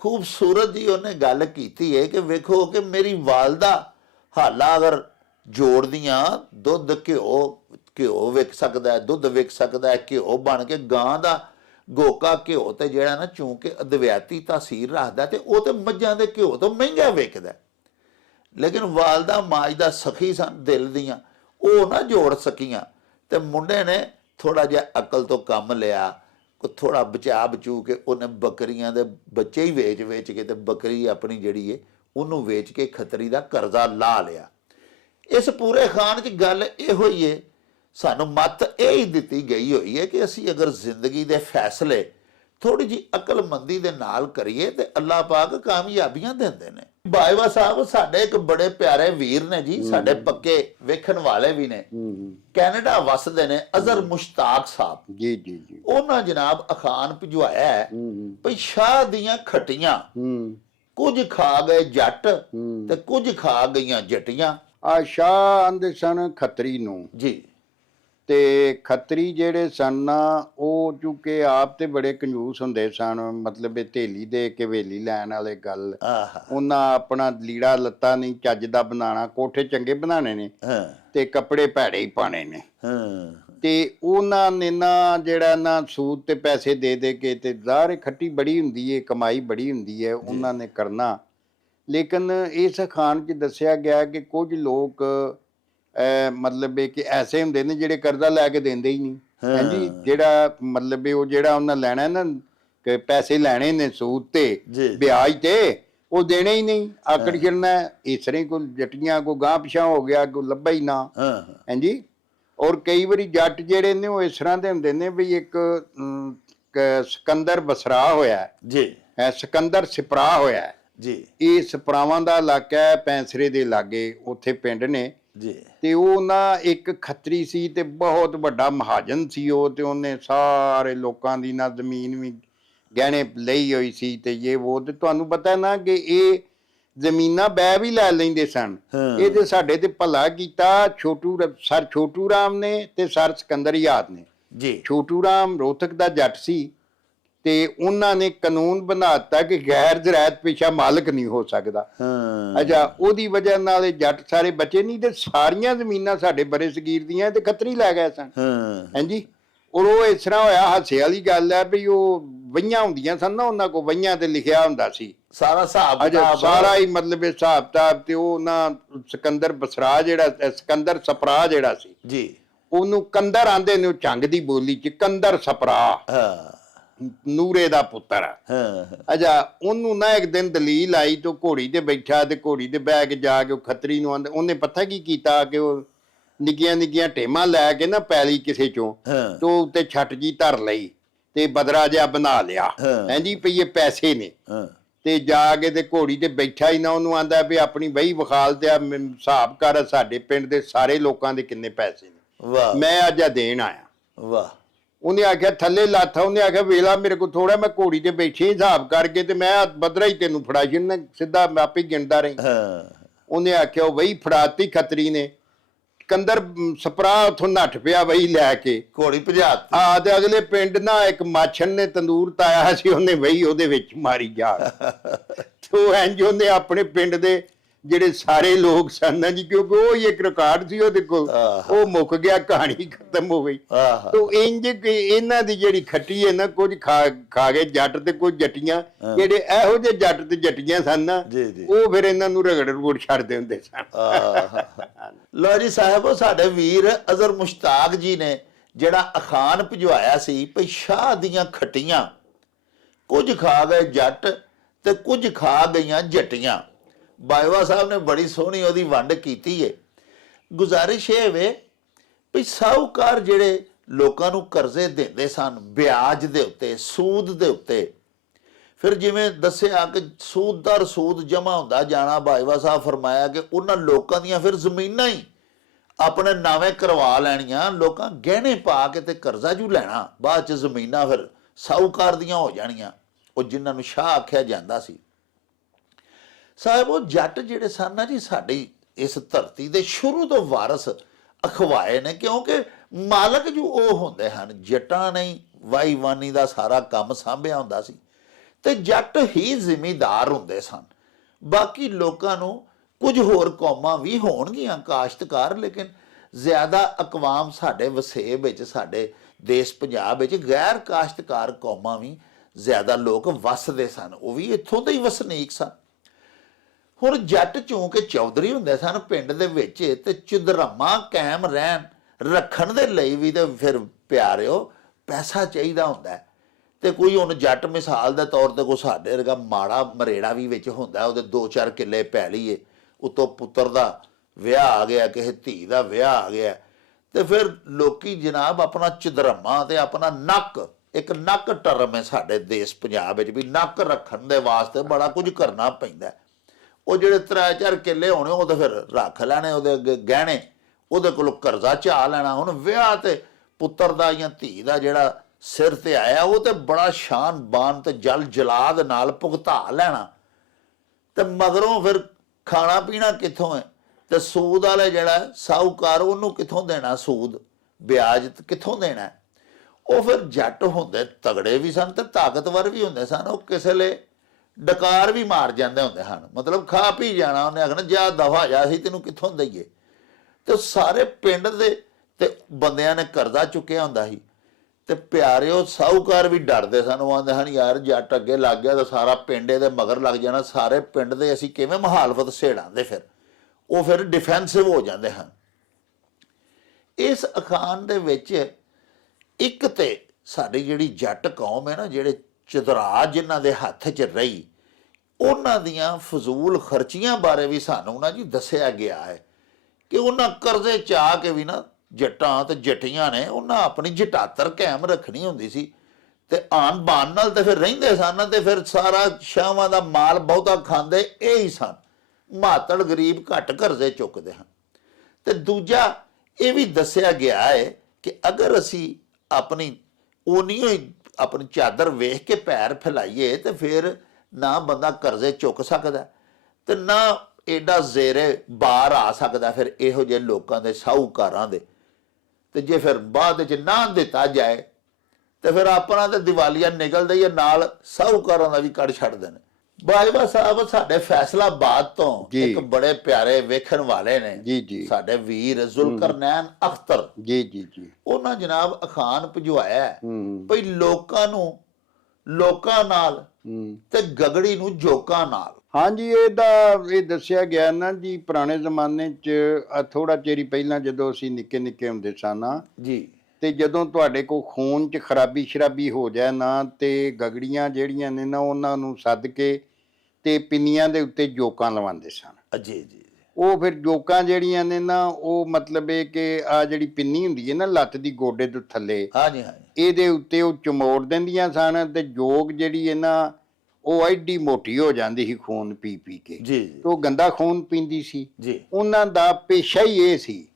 ਖੂਬਸੂਰਤ ਜੀ ਉਹਨੇ ਗੱਲ ਕੀਤੀ ਹੈ ਕਿ ਵੇਖੋ ਕਿ ਮੇਰੀ ਵਾਲਦਾ ਹਾਲਾ ਅਗਰ ਜੋੜਦੀਆਂ ਦੁੱਧ ਘਿਓ ਵਿਕ ਸਕਦਾ, ਦੁੱਧ ਵਿਕ ਸਕਦਾ, ਘਿਓ ਬਣ ਕੇ ਗਾਂ ਦਾ ਗੋਕਾ ਘਿਓ ਤੇ ਜਿਹੜਾ ਨਾ ਚੂੰਕਿ ਅਦਵਿਆਤੀ ਤਾਸੀਰ ਰੱਖਦਾ ਤੇ ਉਹ ਤੇ ਮੱਝਾਂ ਦੇ ਘਿਓ ਤੋਂ ਮਹਿੰਗਾ ਵਿਕਦਾ। ਲੇਕਿਨ ਵਾਲਦਾ ਮਾਜ ਦਾ ਸਖੀ ਸਨ ਦਿਲ ਦੀਆਂ, ਉਹ ਨਾ ਜੋੜ ਸਕੀਆਂ, ਤੇ ਮੁੰਡੇ ਨੇ ਥੋੜਾ ਜਿਹਾ ਅਕਲ ਤੋਂ ਕੰਮ ਲਿਆ, ਥੋੜਾ ਬਚਾ ਬਚੂ ਕੇ ਉਹਨੇ ਬੱਕਰੀਆਂ ਦੇ ਬੱਚੇ ਹੀ ਵੇਚ ਕੇ ਤੇ ਬੱਕਰੀ ਆਪਣੀ ਜਿਹੜੀ ਏ ਉਹਨੂੰ ਵੇਚ ਕੇ ਖੱਤਰੀ ਦਾ ਕਰਜ਼ਾ ਲਾ ਲਿਆ। ਇਸ ਪੂਰੇ ਖਾਨ 'ਚ ਗੱਲ ਇਹੋ ਹੀ ਏ, ਸਾਨੂੰ ਮੱਤ ਇਹ ਹੀ ਦਿੱਤੀ ਗਈ ਹੋਈ ਹੈ ਕਿ ਅਸੀਂ ਅਗਰ ਜ਼ਿੰਦਗੀ ਦੇ ਫੈਸਲੇ ਥੋੜੀ ਜੀ ਅਕਲਮੰਦੀ ਦੇ ਨਾਲ ਕਰੀਏ ਤੇ ਅੱਲਾਹ ਪਾਕ ਕਾਮਯਾਬੀਆਂ ਦਿੰਦੇ ਨੇ। ਬਾਈਵਾ ਸਾਹਿਬ ਸਾਡੇ ਇੱਕ ਬੜੇ ਪਿਆਰੇ ਵੀਰ ਨੇ ਜੀ, ਸਾਡੇ ਪੱਕੇ ਵੇਖਣ ਵਾਲੇ ਵੀ ਨੇ, ਕੈਨੇਡਾ ਵਸਦੇ ਨੇ, ਅਜ਼ਰ ਮੁਸ਼ਤਾਕ ਸਾਹਿਬ ਜੀ ਜੀ ਜੀ। ਉਹਨਾਂ ਜਨਾਬ ਅਖਾਨ ਭਿਜਵਾਇਆ ਹੈ ਭਈ ਸ਼ਾਹ ਦੀਆਂ ਖੱਟੀਆਂ ਕੁਝ ਖਾ ਗਏ ਜੱਟ ਤੇ ਕੁਝ ਖਾ ਗਈਆਂ ਜੱਟੀਆਂ। ਆ ਸ਼ਾਹ ਆਂਦੇ ਸਨ ਖੱਤਰੀ ਨੂੰ ਜੀ, ਤੇ ਖੱਤਰੀ ਜਿਹੜੇ ਸਨ ਨਾ ਉਹ ਚੂੰਕਿ ਆਪ ਤੇ ਬੜੇ ਕੰਜੂਸ ਹੁੰਦੇ ਸਨ, ਮਤਲਬ ਇਹ ਥੇਲੀ ਦੇ ਕੇ ਹਵੇਲੀ ਲੈਣ ਵਾਲੇ ਗੱਲ, ਉਹਨਾਂ ਆਪਣਾ ਲੀੜਾ ਲੱਤਾ ਨਹੀਂ ਚੱਜ ਦਾ ਬਣਾਉਣਾ, ਕੋਠੇ ਚੰਗੇ ਬਣਾਉਣੇ ਨੇ ਤੇ ਕੱਪੜੇ ਭੈੜੇ ਹੀ ਪਾਣੇ ਨੇ, ਤੇ ਉਹਨਾਂ ਨੇ ਨਾ ਜਿਹੜਾ ਨਾ ਸੂਦ ਤੇ ਪੈਸੇ ਦੇ ਕੇ ਤੇ ਜ਼ਾਹਰ ਖੱਟੀ ਬੜੀ ਹੁੰਦੀ ਏ, ਕਮਾਈ ਬੜੀ ਹੁੰਦੀ ਹੈ, ਉਹਨਾਂ ਨੇ ਕਰਨਾ। ਲੇਕਿਨ ਇਸ ਅਖਾਣ 'ਚ ਦੱਸਿਆ ਗਿਆ ਕਿ ਕੁਝ ਲੋਕ ਮਤਲਬ ਇਹ ਕਿ ਐਸੇ ਹੁੰਦੇ ਨੇ ਜਿਹੜੇ ਕਰਜ਼ਾ ਲੈ ਕੇ ਦਿੰਦੇ ਹੀ ਨਹੀਂ, ਹਾਂਜੀ, ਜਿਹੜਾ ਮਤਲਬ ਉਹ ਜਿਹੜਾ ਉਹਨਾਂ ਲੈਣਾ ਨਾ ਕਿ ਪੈਸੇ ਲੈਣੇ ਨੇ ਸੂਦ ਤੇ ਵਿਆਜ ਤੇ, ਉਹ ਦੇਣੇ ਹੀ ਨਹੀਂ, ਆਕੜ ਛੱਡਣਾ। ਇਸ ਤਰ੍ਹਾਂ ਕੋਈ ਜੱਟੀਆਂ ਕੋ ਗਾਂਹ ਪਿਛਾਂ ਹੋ ਗਿਆ, ਕੋਈ ਲੱਭਾ ਹੀ ਨਾ, ਹਾਂਜੀ। ਔਰ ਕਈ ਵਾਰੀ ਜੱਟ ਜਿਹੜੇ ਨੇ ਉਹ ਇਸ ਤਰ੍ਹਾਂ ਦੇ ਹੁੰਦੇ ਨੇ ਵੀ ਇੱਕ ਸਿਕੰਦਰ ਬਸਰਾ ਹੋਇਆ ਜੀ, ਸਿਕੰਦਰ ਸਿਪਰਾ ਹੋਇਆ ਜੀ, ਇਹ ਸਪਰਾਵਾਂ ਦਾ ਇਲਾਕਾ ਹੈ, ਪੈਂਸਰੇ ਦੇ ਲਾਗੇ ਉੱਥੇ ਪਿੰਡ ਨੇ ਜੀ, ਤੇ ਉਹ ਨਾ ਇੱਕ ਖੱਤਰੀ ਸੀ ਤੇ ਬਹੁਤ ਵੱਡਾ ਮਹਾਜਨ ਸੀ ਉਹ, ਤੇ ਉਹਨੇ ਸਾਰੇ ਲੋਕਾਂ ਦੀ ਨਾ ਜ਼ਮੀਨ ਵੀ ਗਹਿਣੇ ਲਈ ਹੋਈ ਸੀ ਤੇ ਇਹ ਉਹ, ਤੇ ਤੁਹਾਨੂੰ ਪਤਾ ਨਾ ਕਿ ਇਹ ਜ਼ਮੀਨਾਂ ਬੈ ਵੀ ਲੈ ਲੈਂਦੇ ਸਨ। ਇਹ ਤੇ ਸਾਡੇ ਤੇ ਭਲਾ ਕੀਤਾ ਸਰ ਛੋਟੂ ਰਾਮ ਨੇ ਤੇ ਸਰ ਸਿਕੰਦਰ ਯਾਦ ਨੇ ਜੀ। ਛੋਟੂ ਰਾਮ ਰੋਹਤਕ ਦਾ ਜੱਟ ਸੀ ਤੇ ਉਹਨਾਂ ਨੇ ਕਾਨੂੰਨ ਬਣਾ ਦਿੱਤਾ ਕਿ ਗੈਰ ਜ਼ਰਾਇਤ ਪੇਸ਼ਾ ਮਾਲਕ ਨਹੀਂ ਹੋ ਸਕਦਾ। ਅੱਛਾ, ਉਹਦੀ ਵਜ੍ਹਾ ਨਾਲ ਇਹ ਜੱਟ ਸਾਰੇ ਬਚੇ ਨਹੀਂ ਤੇ ਸਾਰੀਆਂ ਜ਼ਮੀਨਾਂ ਸਾਡੇ ਬਰੇ ਸਗੀਰ ਦੀਆਂ ਤੇ ਖੱਤਰੀ ਲੈ ਗਏ ਸਨ, ਹਾਂਜੀ। ਔਰ ਉਹ ਇਸ ਤਰ੍ਹਾਂ ਹੋਇਆ, ਹਾਸੇ ਵਾਲੀ ਗੱਲ ਹੈ ਵੀ ਉਹ ਵਹੀਆਂ ਹੁੰਦੀਆਂ ਸਨ ਨਾ, ਉਹਨਾਂ ਕੋਲ ਵਹੀਆਂ ਤੇ ਲਿਖਿਆ ਹੁੰਦਾ ਸੀ ਸਾਰਾ ਹਿਸਾਬ, ਸਾਰਾ ਹੀ ਮਤਲਬ ਹਿਸਾਬ ਕਿਤਾਬ, ਤੇ ਉਹ ਨਾ ਸਿਕੰਦਰ ਬਸਰਾ ਜਿਹੜਾ ਸਿਕੰਦਰ ਸਪਰਾ ਜਿਹੜਾ ਸੀ ਜੀ, ਉਹਨੂੰ ਕੰਦਰ ਆਂਦੇ ਨੇ, ਉਹ ਝੰਗ ਦੀ ਬੋਲੀ ਚ ਕੰਦਰ ਸਪਰਾ, ਨੂਰੇ ਦਾ ਪੁੱਤਰ। ਅੱਛਾ, ਉਹਨੂੰ ਨਾ ਇੱਕ ਦਿਨ ਦਲੀਲ ਆਈ ਤੇ ਘੋੜੀ ਤੇ ਬੈਠਾ ਤੇ ਘੋੜੀ ਤੇ ਬਹਿ ਕੇ ਜਾ ਕੇ ਉਹ ਖੱਤਰੀ ਨੂੰ ਆਂਦੇ, ਉਹਨੇ ਪਤਾ ਕੀ ਕੀਤਾ ਕਿ ਉਹ ਨਿੱਕੀਆਂ ਨਿੱਕੀਆਂ ਟੇਮਾਂ ਲੈ ਕੇ ਨਾ ਪੈਲੀ ਕਿਸੇ ਚੋਂ ਹਾਂ ਤੋਂ ਉੱਤੇ ਛੱਟ ਜੀ ਧਰ ਲਈ ਤੇ ਬਦਰਾ ਜਿਹਾ ਬਣਾ ਲਿਆ ਹਾਂ। ਹੈਂਜੀ ਪਈ ਇਹ ਪੈਸੇ ਨੇ ਹਾਂ ਤੇ ਜਾ ਕੇ ਤੇ ਘੋੜੀ ਤੇ ਬੈਠਾ ਹੀ ਨਾ ਉਹਨੂੰ ਆਂਦਾ ਵੀ ਆਪਣੀ ਵਹੀ ਵਿਖਾਲ ਤੇ ਹਿਸਾਬ ਕਰ ਸਾਡੇ ਪਿੰਡ ਦੇ ਸਾਰੇ ਲੋਕਾਂ ਦੇ ਕਿੰਨੇ ਪੈਸੇ ਨੇ ਵਾਹ ਮੈਂ ਅੱਜ ਆ ਦੇਣ ਆਇਆ। ਵਾਹ ਉਹਨੇ ਆਖਿਆ ਥੱਲੇ ਲਾਥਾ ਉਹਨੇ ਆਖਿਆ ਵੇਲਾ ਮੇਰੇ ਕੋਲ ਥੋੜਾ ਮੈਂ ਘੋੜੀ ਤੇ ਬੈਠੀ ਹਿਸਾਬ ਕਰਕੇ ਤੇ ਮੈਂ ਬਦਰਾ ਹੀ ਤੈਨੂੰ ਫੜਾ ਛੱਡਣਾ ਸਿੱਧਾ ਆਪੇ ਗਿਣਦਾ ਰਹੀ। ਹਾਂ ਉਹਨੇ ਆਖਿਆ ਉਹ ਵਹੀ ਫੜਾਤੀ ਖੱਤਰੀ ਨੇ ਕੰਦਰ ਸਪਰਾ ਉਥੋਂ ਨੱਠ ਪਿਆ ਵਹੀ ਲੈ ਕੇ ਘੋੜੀ ਭਜਾਤੀ ਆ ਤੇ ਅਗਲੇ ਪਿੰਡ ਨਾ ਇੱਕ ਮਾਛਣ ਨੇ ਤੰਦੂਰ ਤਾਇਆ ਸੀ ਉਹਨੇ ਵਹੀ ਉਹਦੇ ਵਿੱਚ ਮਾਰੀ ਜਾ ਤੇ ਉਹ ਇੰਜ ਉਹਨੇ ਆਪਣੇ ਪਿੰਡ ਦੇ ਜਿਹੜੇ ਸਾਰੇ ਲੋਕ ਸਨ ਨਾ ਜੀ ਕਿਉਂਕਿ ਉਹ ਹੀ ਇੱਕ ਰਿਕਾਰਡ ਸੀ ਉਹਦੇ ਕੋਲ ਉਹ ਮੁੱਕ ਗਿਆ ਕਹਾਣੀ ਖਤਮ ਹੋ ਗਈ। ਆਹ ਤੋ ਇੰਜ ਕਿ ਇਹਨਾਂ ਦੀ ਜਿਹੜੀ ਖੱਟੀ ਹੈ ਨਾ ਕੁਝ ਖਾ ਗਏ ਜੱਟ ਤੇ ਕੁਝ ਜੱਟੀਆਂ ਜਿਹੜੇ ਇਹੋ ਜਿਹੇ ਜੱਟ ਤੇ ਜੱਟੀਆਂ ਸਨ ਨਾ ਜੀ ਜੀ ਉਹ ਫਿਰ ਇਹਨਾਂ ਨੂੰ ਰਗੜ ਰਗੜ ਛੱਡਦੇ ਹੁੰਦੇ ਸਨ। ਲੋ ਜੀ ਸਾਹਿਬ ਸਾਡੇ ਵੀਰ ਅਜ਼ਰ ਮੁਸ਼ਤਾਕ ਜੀ ਨੇ ਜਿਹੜਾ ਅਖਾਨ ਭਿਜਵਾਇਆ ਸੀ ਭਈ ਸ਼ਾਹ ਦੀਆਂ ਖੱਟੀਆਂ ਕੁਝ ਖਾ ਗਏ ਜੱਟ ਤੇ ਕੁਝ ਖਾ ਗਈਆਂ ਜੱਟੀਆਂ। ਬਾਜਵਾ ਸਾਹਿਬ ਨੇ ਬੜੀ ਸੋਹਣੀ ਉਹਦੀ ਵੰਡ ਕੀਤੀ ਏ। ਗੁਜ਼ਾਰਿਸ਼ ਇਹ ਵੇ ਭਈ ਸਾਹੂਕਾਰ ਜਿਹੜੇ ਲੋਕਾਂ ਨੂੰ ਕਰਜ਼ੇ ਦਿੰਦੇ ਸਨ ਵਿਆਜ ਦੇ ਉੱਤੇ ਸੂਦ ਦੇ ਉੱਤੇ ਫਿਰ ਜਿਵੇਂ ਦੱਸਿਆ ਕਿ ਸੂਦ ਦਰ ਸੂਦ ਜਮਾ ਹੁੰਦਾ ਜਾਣਾ ਬਾਜਵਾ ਸਾਹਿਬ ਫਰਮਾਇਆ ਕਿ ਉਹਨਾਂ ਲੋਕਾਂ ਦੀਆਂ ਫਿਰ ਜ਼ਮੀਨਾਂ ਹੀ ਆਪਣੇ ਨਾਵੇਂ ਕਰਵਾ ਲੈਣੀਆਂ ਲੋਕਾਂ ਗਹਿਣੇ ਪਾ ਕੇ ਤੇ ਕਰਜ਼ਾ ਜੂ ਲੈਣਾ ਬਾਅਦ ਚ ਜ਼ਮੀਨਾਂ ਫਿਰ ਸਾਹੂਕਾਰ ਦੀਆਂ ਹੋ ਜਾਣੀਆਂ ਉਹ ਜਿਨ੍ਹਾਂ ਨੂੰ ਸ਼ਾਹ ਆਖਿਆ ਜਾਂਦਾ ਸੀ। ਸਾਹਿਬ ਉਹ ਜੱਟ ਜਿਹੜੇ ਸਨ ਨਾ ਜੀ ਸਾਡੀ ਇਸ ਧਰਤੀ ਦੇ ਸ਼ੁਰੂ ਤੋਂ ਵਾਰਸ ਅਖਵਾਏ ਨੇ ਕਿਉਂਕਿ ਮਾਲਕ ਜੋ ਉਹ ਹੁੰਦੇ ਹਨ ਜੱਟਾਂ ਨੇ ਵਾਈਵਾਨੀ ਦਾ ਸਾਰਾ ਕੰਮ ਸਾਂਭਿਆ ਹੁੰਦਾ ਸੀ ਤੇ ਜੱਟ ਹੀ ਜ਼ਿਮੀਦਾਰ ਹੁੰਦੇ ਸਨ। ਬਾਕੀ ਲੋਕਾਂ ਨੂੰ ਕੁਝ ਹੋਰ ਕੌਮਾਂ ਵੀ ਹੋਣਗੀਆਂ ਕਾਸ਼ਤਕਾਰ ਲੇਕਿਨ ਜ਼ਿਆਦਾ ਅਕਵਾਮ ਸਾਡੇ ਵਸੇਬ ਵਿੱਚ ਸਾਡੇ ਦੇਸ਼ ਪੰਜਾਬ ਵਿੱਚ ਗੈਰ ਕਾਸ਼ਤਕਾਰ ਕੌਮਾਂ ਵੀ ਜ਼ਿਆਦਾ ਲੋਕ ਵਸਦੇ ਸਨ ਉਹ ਵੀ ਇੱਥੋਂ ਦੇ ਹੀ ਵਸਨੀਕ ਸਨ। ਹੁਣ ਜੱਟ ਚੂੰਕਿ ਚੌਧਰੀ ਹੁੰਦੇ ਸਨ ਪਿੰਡ ਦੇ ਵਿੱਚ ਤੇ ਚੁਦਰਮਾ ਕਾਇਮ ਰਹਿਣ ਰੱਖਣ ਦੇ ਲਈ ਵੀ ਤੇ ਫਿਰ ਪਿਆਰਿਓ ਪੈਸਾ ਚਾਹੀਦਾ ਹੁੰਦਾ ਤੇ ਕੋਈ ਹੁਣ ਜੱਟ ਮਿਸਾਲ ਦੇ ਤੌਰ ਤੇ ਕੋਈ ਸਾਡੇ ਵਰਗਾ ਮਾੜਾ ਮਰੇੜਾ ਵੀ ਵਿੱਚ ਹੁੰਦਾ ਉਹਦੇ 2-4 ਕਿੱਲੇ ਪੈ ਲਈਏ ਉਤੋਂ ਪੁੱਤਰ ਦਾ ਵਿਆਹ ਆ ਗਿਆ ਕਿਸੇ ਧੀ ਦਾ ਵਿਆਹ ਆ ਗਿਆ ਤੇ ਫਿਰ ਲੋਕੀ ਜਨਾਬ ਆਪਣਾ ਚੁਦਰਮਾ ਤੇ ਆਪਣਾ ਨੱਕ ਇੱਕ ਨੱਕ ਟਰਮ ਹੈ ਸਾਡੇ ਦੇਸ਼ ਪੰਜਾਬ ਵਿੱਚ ਵੀ ਨੱਕ ਰੱਖਣ ਦੇ ਵਾਸਤੇ ਬੜਾ ਕੁਝ ਕਰਨਾ ਪੈਂਦਾ। ਉਹ ਜਿਹੜੇ 3-4 ਕਿੱਲੇ ਹੋਣੇ ਉਹ ਤਾਂ ਫਿਰ ਰੱਖ ਲੈਣੇ ਉਹਦੇ ਅੱਗੇ ਗਹਿਣੇ ਉਹਦੇ ਕੋਲੋਂ ਕਰਜ਼ਾ ਝਾ ਲੈਣਾ। ਹੁਣ ਵਿਆਹ ਤੇ ਪੁੱਤਰ ਦਾ ਜਾਂ ਧੀ ਦਾ ਜਿਹੜਾ ਸਿਰ ਤੇ ਆਇਆ ਉਹ ਤੇ ਬੜਾ ਸ਼ਾਨ ਬਾਨ ਤੇ ਜਲ ਜਲਾਦ ਨਾਲ ਭੁਗਤਾ ਲੈਣਾ ਤੇ ਮਗਰੋਂ ਫਿਰ ਖਾਣਾ ਪੀਣਾ ਕਿੱਥੋਂ ਹੈ ਤੇ ਸੂਦ ਵਾਲੇ ਜਿਹੜਾ ਸਾਹੂਕਾਰ ਉਹਨੂੰ ਕਿੱਥੋਂ ਦੇਣਾ ਸੂਦ ਵਿਆਜ ਕਿੱਥੋਂ ਦੇਣਾ। ਉਹ ਫਿਰ ਜੱਟ ਹੁੰਦੇ ਤਗੜੇ ਵੀ ਸਨ ਤੇ ਤਾਕਤਵਰ ਵੀ ਹੁੰਦੇ ਸਨ ਉਹ ਕਿਸੇ ਲਈ ਡਕਾਰ ਵੀ ਮਾਰ ਜਾਂਦੇ ਹੁੰਦੇ ਹਨ ਮਤਲਬ ਖਾ ਪੀ ਜਾਣਾ ਉਹਨੇ ਆਖਣਾ ਜਾ ਦਫਾ ਜਾ ਸੀ ਤੈਨੂੰ ਕਿੱਥੋਂ ਦਈਏ ਤੇ ਸਾਰੇ ਪਿੰਡ ਦੇ ਤੇ ਬੰਦਿਆਂ ਨੇ ਕਰਜ਼ਾ ਚੁੱਕਿਆ ਹੁੰਦਾ ਸੀ ਤੇ ਪਿਆਰਿਓ ਸਾਹੂਕਾਰ ਵੀ ਡਰਦੇ ਸਨ ਉਹ ਆਂਦੇ ਹਨ ਯਾਰ ਜੱਟ ਅੱਗੇ ਲੱਗ ਗਿਆ ਤਾਂ ਸਾਰਾ ਪਿੰਡ ਇਹਦੇ ਮਗਰ ਲੱਗ ਜਾਣਾ ਸਾਰੇ ਪਿੰਡ ਦੇ ਅਸੀਂ ਕਿਵੇਂ ਮੁਹਾਲਫਤ ਛੇੜਾਂਦੇ ਫਿਰ ਉਹ ਫਿਰ ਡਿਫੈਂਸਿਵ ਹੋ ਜਾਂਦੇ ਹਨ। ਇਸ ਅਖਾਨ ਦੇ ਵਿੱਚ ਇੱਕ ਤੇ ਸਾਡੀ ਜਿਹੜੀ ਜੱਟ ਕੌਮ ਹੈ ਨਾ ਜਿਹੜੇ ਚਤਰਾ ਜਿਨ੍ਹਾਂ ਦੇ ਹੱਥ 'ਚ ਰਹੀ ਉਹਨਾਂ ਦੀਆਂ ਫਜ਼ੂਲ ਖਰਚੀਆਂ ਬਾਰੇ ਵੀ ਸਾਨੂੰ ਨਾ ਜੀ ਦੱਸਿਆ ਗਿਆ ਹੈ ਕਿ ਉਹਨਾਂ ਕਰਜ਼ੇ ਚਾਹ ਕੇ ਵੀ ਨਾ ਜੱਟਾਂ ਤੇ ਜੱਟੀਆਂ ਨੇ ਉਹਨਾਂ ਆਪਣੀ ਜਟਾਤਰ ਕਾਇਮ ਰੱਖਣੀ ਹੁੰਦੀ ਸੀ ਤੇ ਆਨ ਬਾਨ ਨਾਲ ਤੇ ਫਿਰ ਰਹਿੰਦੇ ਸਨ ਤੇ ਫਿਰ ਸਾਰਾ ਸ਼ਾਹਾਂ ਦਾ ਮਾਲ ਬਹੁਤਾ ਖਾਂਦੇ ਇਹ ਹੀ ਸਨ ਮਾਤੜ ਗਰੀਬ ਘੱਟ ਕਰਜ਼ੇ ਚੁੱਕਦੇ ਹਨ। ਤੇ ਦੂਜਾ ਇਹ ਵੀ ਦੱਸਿਆ ਗਿਆ ਹੈ ਕਿ ਅਗਰ ਅਸੀਂ ਆਪਣੀ ਉਨੀਓ ਹੀ ਆਪਣੀ ਚਾਦਰ ਵੇਖ ਕੇ ਪੈਰ ਫੈਲਾਈਏ ਤੇ ਫਿਰ ਨਾ ਬੰਦਾ ਕਰਜ਼ੇ ਚੁੱਕ ਸਕਦਾ ਤੇ ਨਾ ਐਡਾ ਜ਼ੇਰੇ ਬਾਹਰ ਆ ਸਕਦਾ ਫਿਰ ਇਹੋ ਜਿਹੇ ਲੋਕਾਂ ਦੇ ਸਾਹੂਕਾਰਾਂ ਦੇ ਤੇ ਜੇ ਫਿਰ ਬਾਅਦ ਵਿੱਚ ਨਾ ਦਿੱਤਾ ਜਾਏ ਤੇ ਫਿਰ ਆਪਣਾ ਤੇ ਦੀਵਾਲੀਆ ਨਿਕਲਦਾ ਹੀ ਨਾਲ ਸਾਹੂਕਾਰਾਂ ਦਾ ਵੀ ਕੱਢ ਛੱਡਦੇ ਨੇ। ਬਾਜਵਾ ਸਾਹਿਬ ਸਾਡੇ ਫੈਸਲਾਬਾਦ ਤੋਂ ਇੱਕ ਬੜੇ ਪਿਆਰੇ ਵੇਖਣ ਵਾਲੇ ਨੇ ਜੀ ਸਾਡੇ ਵੀਰ ਜ਼ੁਲਕਰਨੈਨ ਅਖਤਰ ਜੀ ਉਹਨਾਂ ਜਨਾਬ ਅਖਾਨ ਭਿਜਵਾਇਆ ਭਈ ਲੋਕਾਂ ਨੂੰ ਲੋਕਾਂ ਨਾਲ ਤੇ ਗਗੜੀ ਨੂੰ ਜੋਕਾਂ ਨਾਲ। ਹਾਂਜੀ ਇਹ ਦੱਸਿਆ ਗਿਆ ਨਾ ਜੀ ਪੁਰਾਣੇ ਜ਼ਮਾਨੇ 'ਚ ਥੋੜਾ ਚਿਰ ਪਹਿਲਾਂ ਜਦੋਂ ਅਸੀਂ ਨਿੱਕੇ ਨਿੱਕੇ ਹੁੰਦੇ ਸਨ ਜੀ ਤੇ ਜਦੋਂ ਤੁਹਾਡੇ ਕੋਲ ਖੂਨ 'ਚ ਖਰਾਬੀ ਸ਼ਰਾਬੀ ਹੋ ਜਾਏ ਨਾ ਤੇ ਗਗੜੀਆਂ ਜਿਹੜੀਆਂ ਨੇ ਨਾ ਉਹਨਾਂ ਨੂੰ ਸੱਦ ਕੇ ਤੇ ਪਿੰਨੀਆਂ ਦੇ ਉੱਤੇ ਜੋਕਾਂ ਲਵਾਉਂਦੇ ਸਨ। ਜੀ ਉਹ ਫਿਰ ਜੋਕਾਂ ਜਿਹੜੀਆਂ ਨੇ ਨਾ ਉਹ ਮਤਲਬ ਇਹ ਕਿ ਆ ਜਿਹੜੀ ਪਿੰਨੀ ਹੁੰਦੀ ਹੈ ਨਾ ਲੱਤ ਦੀ ਗੋਡੇ ਤੋਂ ਥੱਲੇ, ਹਾਂਜੀ ਹਾਂਜੀ ਇਹਦੇ ਉੱਤੇ ਉਹ ਚਮੋੜ ਦਿੰਦੀਆਂ ਸਨ ਤੇ ਜੋਗ ਜਿਹੜੀ ਹੈ ਨਾ ਉਹ ਐਡੀ ਮੋਟੀ ਹੋ ਜਾਂਦੀ ਸੀ ਖੂਨ ਪੀ ਪੀ ਕੇ, ਜੀ ਤੇ ਉਹ ਗੰਦਾ ਖੂਨ ਪੀਂਦੀ ਸੀ। ਜੀ ਉਹਨਾਂ ਦਾ ਪੇਸ਼ਾ ਹੀ ਇਹ ਸੀ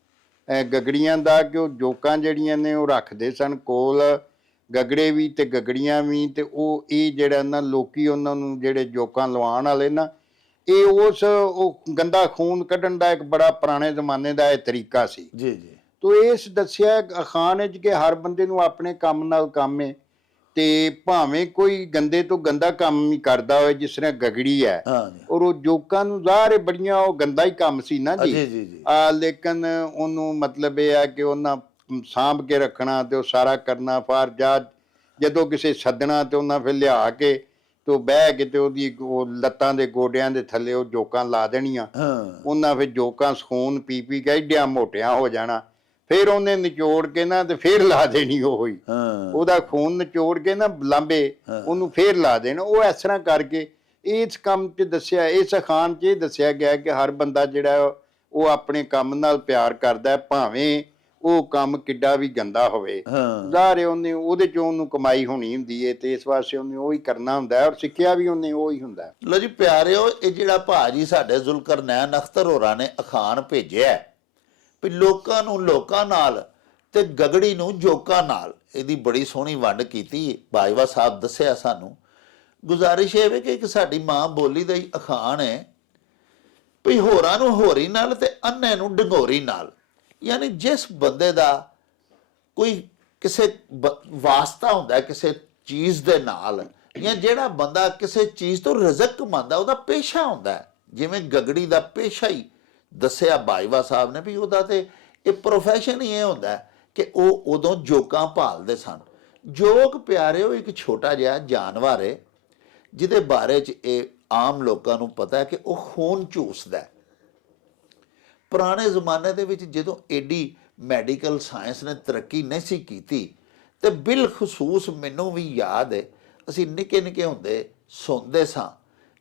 ਗਗੜੀਆਂ ਦਾ ਕਿ ਉਹ ਜੋਕਾਂ ਜਿਹੜੀਆਂ ਨੇ ਉਹ ਰੱਖਦੇ ਸਨ ਕੋਲ, ਗਗੜੇ ਵੀ ਤੇ ਗਗੜੀਆਂ ਵੀ, ਤੇ ਉਹ ਇਹ ਜਿਹੜਾ ਨਾ ਲੋਕੀ ਉਹਨਾਂ ਨੂੰ ਜਿਹੜੇ ਜੋਕਾਂ ਲਵਾਉਣ ਵਾਲੇ ਨਾ ਇਹ ਉਹ ਗੰਦਾ ਖੂਨ ਕੱਢਣ ਦਾ ਇੱਕ ਬੜਾ ਪੁਰਾਣੇ ਜ਼ਮਾਨੇ ਦਾ ਇਹ ਤਰੀਕਾ ਸੀ। ਜੀ ਜੀ ਤੋ ਇਸ ਦੱਸਿਆ ਅਖਾਣ ਵਿੱਚ ਕਿ ਹਰ ਬੰਦੇ ਨੂੰ ਆਪਣੇ ਕੰਮ ਨਾਲ ਕੰਮ ਹੈ, ਤੇ ਭਾਵੇਂ ਕੋਈ ਗੰਦੇ ਤੋਂ ਗੰਦਾ ਕੰਮ ਹੀ ਕਰਦਾ ਹੋਵੇ ਜਿਸ ਤਰ੍ਹਾਂ ਗਗੜੀ ਹੈ, ਹਾਂਜੀ ਔਰ ਉਹ ਜੋਕਾਂ ਨੂੰ ਜ਼ਾਹਰ ਬੜੀਆਂ ਉਹ ਗੰਦਾ ਹੀ ਕੰਮ ਸੀ ਨਾ ਜੀ ਜੀ। ਜੀ ਜੀ ਲੇਕਿਨ ਉਹਨੂੰ ਮਤਲਬ ਇਹ ਹੈ ਕਿ ਉਹਨਾਂ ਸਾਂਭ ਕੇ ਰੱਖਣਾ ਤੇ ਉਹ ਸਾਰਾ ਕਰਨਾ ਫਾਰ ਜਾ ਜਦੋਂ ਕਿਸੇ ਸੱਦਣਾ ਤੇ ਉਹਨਾਂ ਫਿਰ ਲਿਆ ਕੇ ਤੇ ਉਹ ਬਹਿ ਕੇ ਤੇ ਉਹਦੀ ਉਹ ਲੱਤਾਂ ਦੇ ਗੋਡਿਆਂ ਦੇ ਥੱਲੇ ਉਹ ਜੋਕਾਂ ਲਾ ਦੇਣੀਆਂ। ਹਾਂ ਉਹਨਾਂ ਫਿਰ ਜੋਕਾਂ ਖੂਨ ਪੀ ਪੀ ਕੇ ਏਡਿਆਂ ਮੋਟਿਆਂ ਹੋ ਜਾਣਾ, ਫਿਰ ਉਹਨੇ ਨਿਚੋੜ ਕੇ ਨਾ ਤੇ ਫਿਰ ਲਾ ਦੇਣੀ ਉਹੀ, ਹਾਂ ਉਹਦਾ ਖੂਨ ਨਿਚੋੜ ਕੇ ਨਾ ਲਾਂਬੇ ਉਹਨੂੰ ਫਿਰ ਲਾ ਦੇਣਾ। ਉਹ ਇਸ ਤਰ੍ਹਾਂ ਕਰਕੇ ਇਸ ਕੰਮ 'ਚ ਦੱਸਿਆ, ਇਸ ਅਖਾਣ 'ਚ ਇਹ ਦੱਸਿਆ ਗਿਆ ਕਿ ਹਰ ਬੰਦਾ ਜਿਹੜਾ ਉਹ ਆਪਣੇ ਕੰਮ ਨਾਲ ਪਿਆਰ ਕਰਦਾ ਹੈ, ਭਾਵੇਂ ਉਹ ਕੰਮ ਕਿੱਡਾ ਵੀ ਗੰਦਾ ਹੋਵੇ। ਹਾਂ ਜ਼ਾਹਰ ਉਹਨੇ ਉਹਦੇ 'ਚੋਂ ਉਹਨੂੰ ਕਮਾਈ ਹੋਣੀ ਹੁੰਦੀ ਹੈ ਤੇ ਇਸ ਵਾਸਤੇ ਉਹਨੇ ਉਹੀ ਕਰਨਾ ਹੁੰਦਾ ਹੈ, ਔਰ ਸਿੱਖਿਆ ਵੀ ਉਹਨੇ ਉਹੀ ਹੁੰਦਾ। ਲੋ ਜੀ ਪਿਆਰਿਓ, ਇਹ ਜਿਹੜਾ ਭਾਜੀ ਸਾਡੇ ਜ਼ੁਲਕਰਨੈਨ ਅਖਤਰ ਹੋਰਾਂ ਨੇ ਅਖਾਣ ਭੇਜਿਆ ਵੀ ਲੋਕਾਂ ਨੂੰ ਲੋਕਾਂ ਨਾਲ ਤੇ ਗਗੜੀ ਨੂੰ ਜੋਕਾਂ ਨਾਲ, ਇਹਦੀ ਬੜੀ ਸੋਹਣੀ ਵੰਡ ਕੀਤੀ ਬਾਜਵਾ ਸਾਹਿਬ ਦੱਸਿਆ ਸਾਨੂੰ। ਗੁਜ਼ਾਰਿਸ਼ ਇਹ ਵੇ ਕਿ ਇੱਕ ਸਾਡੀ ਮਾਂ ਬੋਲੀ ਦਾ ਹੀ ਅਖਾਣ ਹੈ ਵੀ ਹੋਰਾਂ ਨੂੰ ਹੋਰੀ ਨਾਲ ਤੇ ਅੰਨੇ ਨੂੰ ਡੰਗੋਰੀ ਨਾਲ, ਯਾਨੀ ਜਿਸ ਬੰਦੇ ਦਾ ਕੋਈ ਕਿਸੇ ਵਾਸਤਾ ਹੁੰਦਾ ਕਿਸੇ ਚੀਜ਼ ਦੇ ਨਾਲ, ਜਾਂ ਜਿਹੜਾ ਬੰਦਾ ਕਿਸੇ ਚੀਜ਼ ਤੋਂ ਰਜ਼ਕ ਕਮਾਉਂਦਾ ਉਹਦਾ ਪੇਸ਼ਾ ਹੁੰਦਾ, ਜਿਵੇਂ ਗਗੜੀ ਦਾ ਪੇਸ਼ਾ ਹੀ ਦੱਸਿਆ ਬਾਜਵਾ ਸਾਹਿਬ ਨੇ ਵੀ ਉਹਦਾ ਤੇ ਇਹ ਪ੍ਰੋਫੈਸ਼ਨ ਹੀ ਇਹ ਹੁੰਦਾ ਕਿ ਉਹ ਉਦੋਂ ਜੋਕਾਂ ਭਾਲਦੇ ਸਨ। ਜੋਕ ਪਿਆਰਿਓ ਇੱਕ ਛੋਟਾ ਜਿਹਾ ਜਾਨਵਰ ਹੈ ਜਿਹਦੇ ਬਾਰੇ 'ਚ ਇਹ ਆਮ ਲੋਕਾਂ ਨੂੰ ਪਤਾ ਹੈ ਕਿ ਉਹ ਖੂਨ ਚੂਸਦਾ ਹੈ। ਪੁਰਾਣੇ ਜ਼ਮਾਨੇ ਦੇ ਵਿੱਚ ਜਦੋਂ ਏਡੀ ਮੈਡੀਕਲ ਸਾਇੰਸ ਨੇ ਤਰੱਕੀ ਨਹੀਂ ਸੀ ਕੀਤੀ, ਤੇ ਬਿਲਖਸੂਸ ਮੈਨੂੰ ਵੀ ਯਾਦ ਹੈ ਅਸੀਂ ਨਿੱਕੇ ਨਿੱਕੇ ਹੁੰਦੇ ਸੁਣਦੇ ਸਾਂ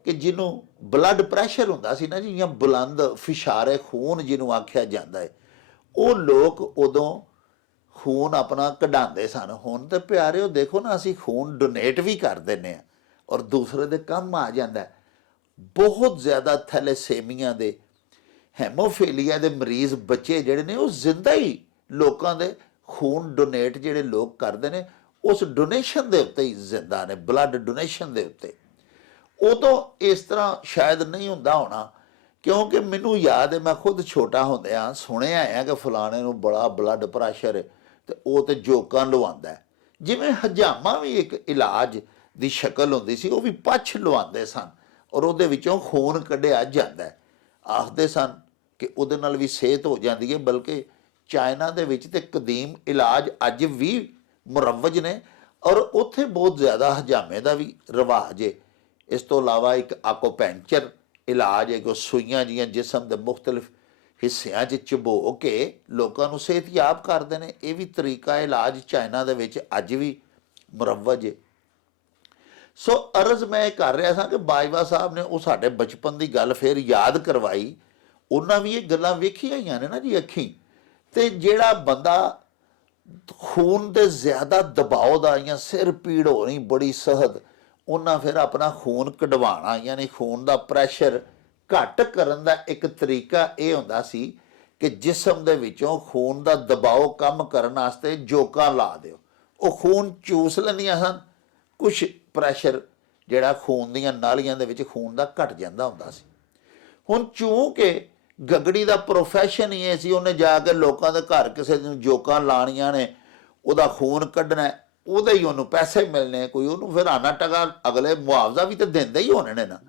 ਕਿ ਜਿਹਨੂੰ ਬਲੱਡ ਪ੍ਰੈਸ਼ਰ ਹੁੰਦਾ ਸੀ ਨਾ ਜੀ, ਜਾਂ ਬੁਲੰਦ ਫਿਸ਼ਾਰੇ ਖੂਨ ਜਿਹਨੂੰ ਆਖਿਆ ਜਾਂਦਾ ਹੈ, ਉਹ ਲੋਕ ਉਦੋਂ ਖੂਨ ਆਪਣਾ ਕਢਾਉਂਦੇ ਸਨ। ਹੁਣ ਤੇ ਪਿਆਰਿਓ ਦੇਖੋ ਨਾ, ਅਸੀਂ ਖੂਨ ਡੋਨੇਟ ਵੀ ਕਰ ਦਿੰਦੇ ਹਾਂ ਔਰ ਦੂਸਰੇ ਦੇ ਕੰਮ ਆ ਜਾਂਦਾ। ਬਹੁਤ ਜ਼ਿਆਦਾ ਥੈਲੇਸੇਮੀਆ ਦੇ, ਹੈਮੋਫੀਲੀਆ ਦੇ ਮਰੀਜ਼ ਬੱਚੇ ਜਿਹੜੇ ਨੇ ਉਹ ਜ਼ਿੰਦਾ ਹੀ ਲੋਕਾਂ ਦੇ ਖੂਨ ਡੋਨੇਟ ਜਿਹੜੇ ਲੋਕ ਕਰਦੇ ਨੇ ਉਸ ਡੋਨੇਸ਼ਨ ਦੇ ਉੱਤੇ ਹੀ ਜ਼ਿੰਦਾ ਨੇ, ਬਲੱਡ ਡੋਨੇਸ਼ਨ ਦੇ ਉੱਤੇ। ਉਦੋਂ ਇਸ ਤਰ੍ਹਾਂ ਸ਼ਾਇਦ ਨਹੀਂ ਹੁੰਦਾ ਹੋਣਾ, ਕਿਉਂਕਿ ਮੈਨੂੰ ਯਾਦ ਹੈ ਮੈਂ ਖੁਦ ਛੋਟਾ ਹੁੰਦਿਆਂ ਸੁਣਿਆ ਹੈ ਕਿ ਫਲਾਣੇ ਨੂੰ ਬੜਾ ਬਲੱਡ ਪ੍ਰੈਸ਼ਰ ਤੇ ਉਹ ਤੇ ਜੋਕਾਂ ਲਵਾਉਂਦਾ। ਜਿਵੇਂ ਹਜਾਮਾ ਵੀ ਇੱਕ ਇਲਾਜ ਦੀ ਸ਼ਕਲ ਹੁੰਦੀ ਸੀ, ਉਹ ਵੀ ਪੱਛ ਲਵਾਉਂਦੇ ਸਨ ਔਰ ਉਹਦੇ ਵਿੱਚੋਂ ਖੂਨ ਕੱਢਿਆ ਜਾਂਦਾ। ਆਖਦੇ ਸਨ ਕਿ ਉਹਦੇ ਨਾਲ ਵੀ ਸਿਹਤ ਹੋ ਜਾਂਦੀ ਹੈ। ਬਲਕਿ ਚਾਈਨਾ ਦੇ ਵਿੱਚ ਤੇ ਕਦੀਮ ਇਲਾਜ ਅੱਜ ਵੀ ਮੁਰਵਜ ਨੇ ਔਰ ਉੱਥੇ ਬਹੁਤ ਜ਼ਿਆਦਾ ਹਜਾਮੇ ਦਾ ਵੀ ਰਿਵਾਜ ਹੈ। ਇਸ ਤੋਂ ਇਲਾਵਾ ਇੱਕ ਆਕੋਪੈਂਚਰ ਇਲਾਜ ਹੈ ਕਿ ਉਹ ਸੂਈਆਂ ਜੀਆਂ ਜਿਸਮ ਦੇ ਮੁਖਤਲਿਫ ਹਿੱਸਿਆਂ 'ਚ ਚਬੋ ਕੇ ਲੋਕਾਂ ਨੂੰ ਸਿਹਤਯਾਬ ਕਰਦੇ ਨੇ। ਇਹ ਵੀ ਤਰੀਕਾ ਇਲਾਜ ਚਾਈਨਾ ਦੇ ਵਿੱਚ ਅੱਜ ਵੀ ਮੁਰਵਜ ਹੈ। ਸੋ ਅਰਜ਼ ਮੈਂ ਕਰ ਰਿਹਾ ਸਾਂ ਕਿ ਬਾਜਵਾ ਸਾਹਿਬ ਨੇ ਉਹ ਸਾਡੇ ਬਚਪਨ ਦੀ ਗੱਲ ਫਿਰ ਯਾਦ ਕਰਵਾਈ। ਉਹਨਾਂ ਵੀ ਇਹ ਗੱਲਾਂ ਵੇਖੀਆਂ ਹੋਈਆਂ ਨੇ ਨਾ ਜੀ ਅੱਖੀਂ। ਤੇ ਜਿਹੜਾ ਬੰਦਾ ਖੂਨ ਦੇ ਜ਼ਿਆਦਾ ਦਬਾਅ ਦਾ ਜਾਂ ਸਿਰ ਪੀੜ ਹੋਣੀ ਬੜੀ ਸਖਤ, ਉਹਨਾਂ ਫਿਰ ਆਪਣਾ ਖੂਨ ਕਢਵਾਉਣਾ, ਯਾਨੀ ਖੂਨ ਦਾ ਪ੍ਰੈਸ਼ਰ ਘੱਟ ਕਰਨ ਦਾ ਇੱਕ ਤਰੀਕਾ ਇਹ ਹੁੰਦਾ ਸੀ ਕਿ ਜਿਸਮ ਦੇ ਵਿੱਚੋਂ ਖੂਨ ਦਾ ਦਬਾਅ ਕੰਮ ਕਰਨ ਵਾਸਤੇ ਜੋਕਾਂ ਲਾ ਦਿਓ। ਉਹ ਖੂਨ ਚੂਸ ਲੈਂਦੀਆਂ ਹਨ, ਕੁਛ ਪ੍ਰੈਸ਼ਰ ਜਿਹੜਾ ਖੂਨ ਦੀਆਂ ਨਾਲੀਆਂ ਦੇ ਵਿੱਚ ਖੂਨ ਦਾ ਘਟ ਜਾਂਦਾ ਹੁੰਦਾ ਸੀ। ਹੁਣ ਚੂੰਕਿ ਗਗੜੀ ਦਾ ਪ੍ਰੋਫੈਸ਼ਨ ਹੀ ਇਹ ਸੀ, ਉਹਨੇ ਜਾ ਕੇ ਲੋਕਾਂ ਦੇ ਘਰ ਕਿਸੇ ਨੂੰ ਜੋਕਾਂ ਲਾਣੀਆਂ ਨੇ, ਉਹਦਾ ਖੂਨ ਕੱਢਣਾ, ਉਹਦੇ ਹੀ ਉਹਨੂੰ ਪੈਸੇ ਮਿਲਣੇ, ਕੋਈ ਉਹਨੂੰ ਫਿਰ ਆਨਾ ਟਕਾ ਅਗਲੇ ਮੁਆਵਜ਼ਾ ਵੀ ਤਾਂ ਦਿੰਦੇ ਹੀ ਹੋਣੇ ਨੇ ਨਾ।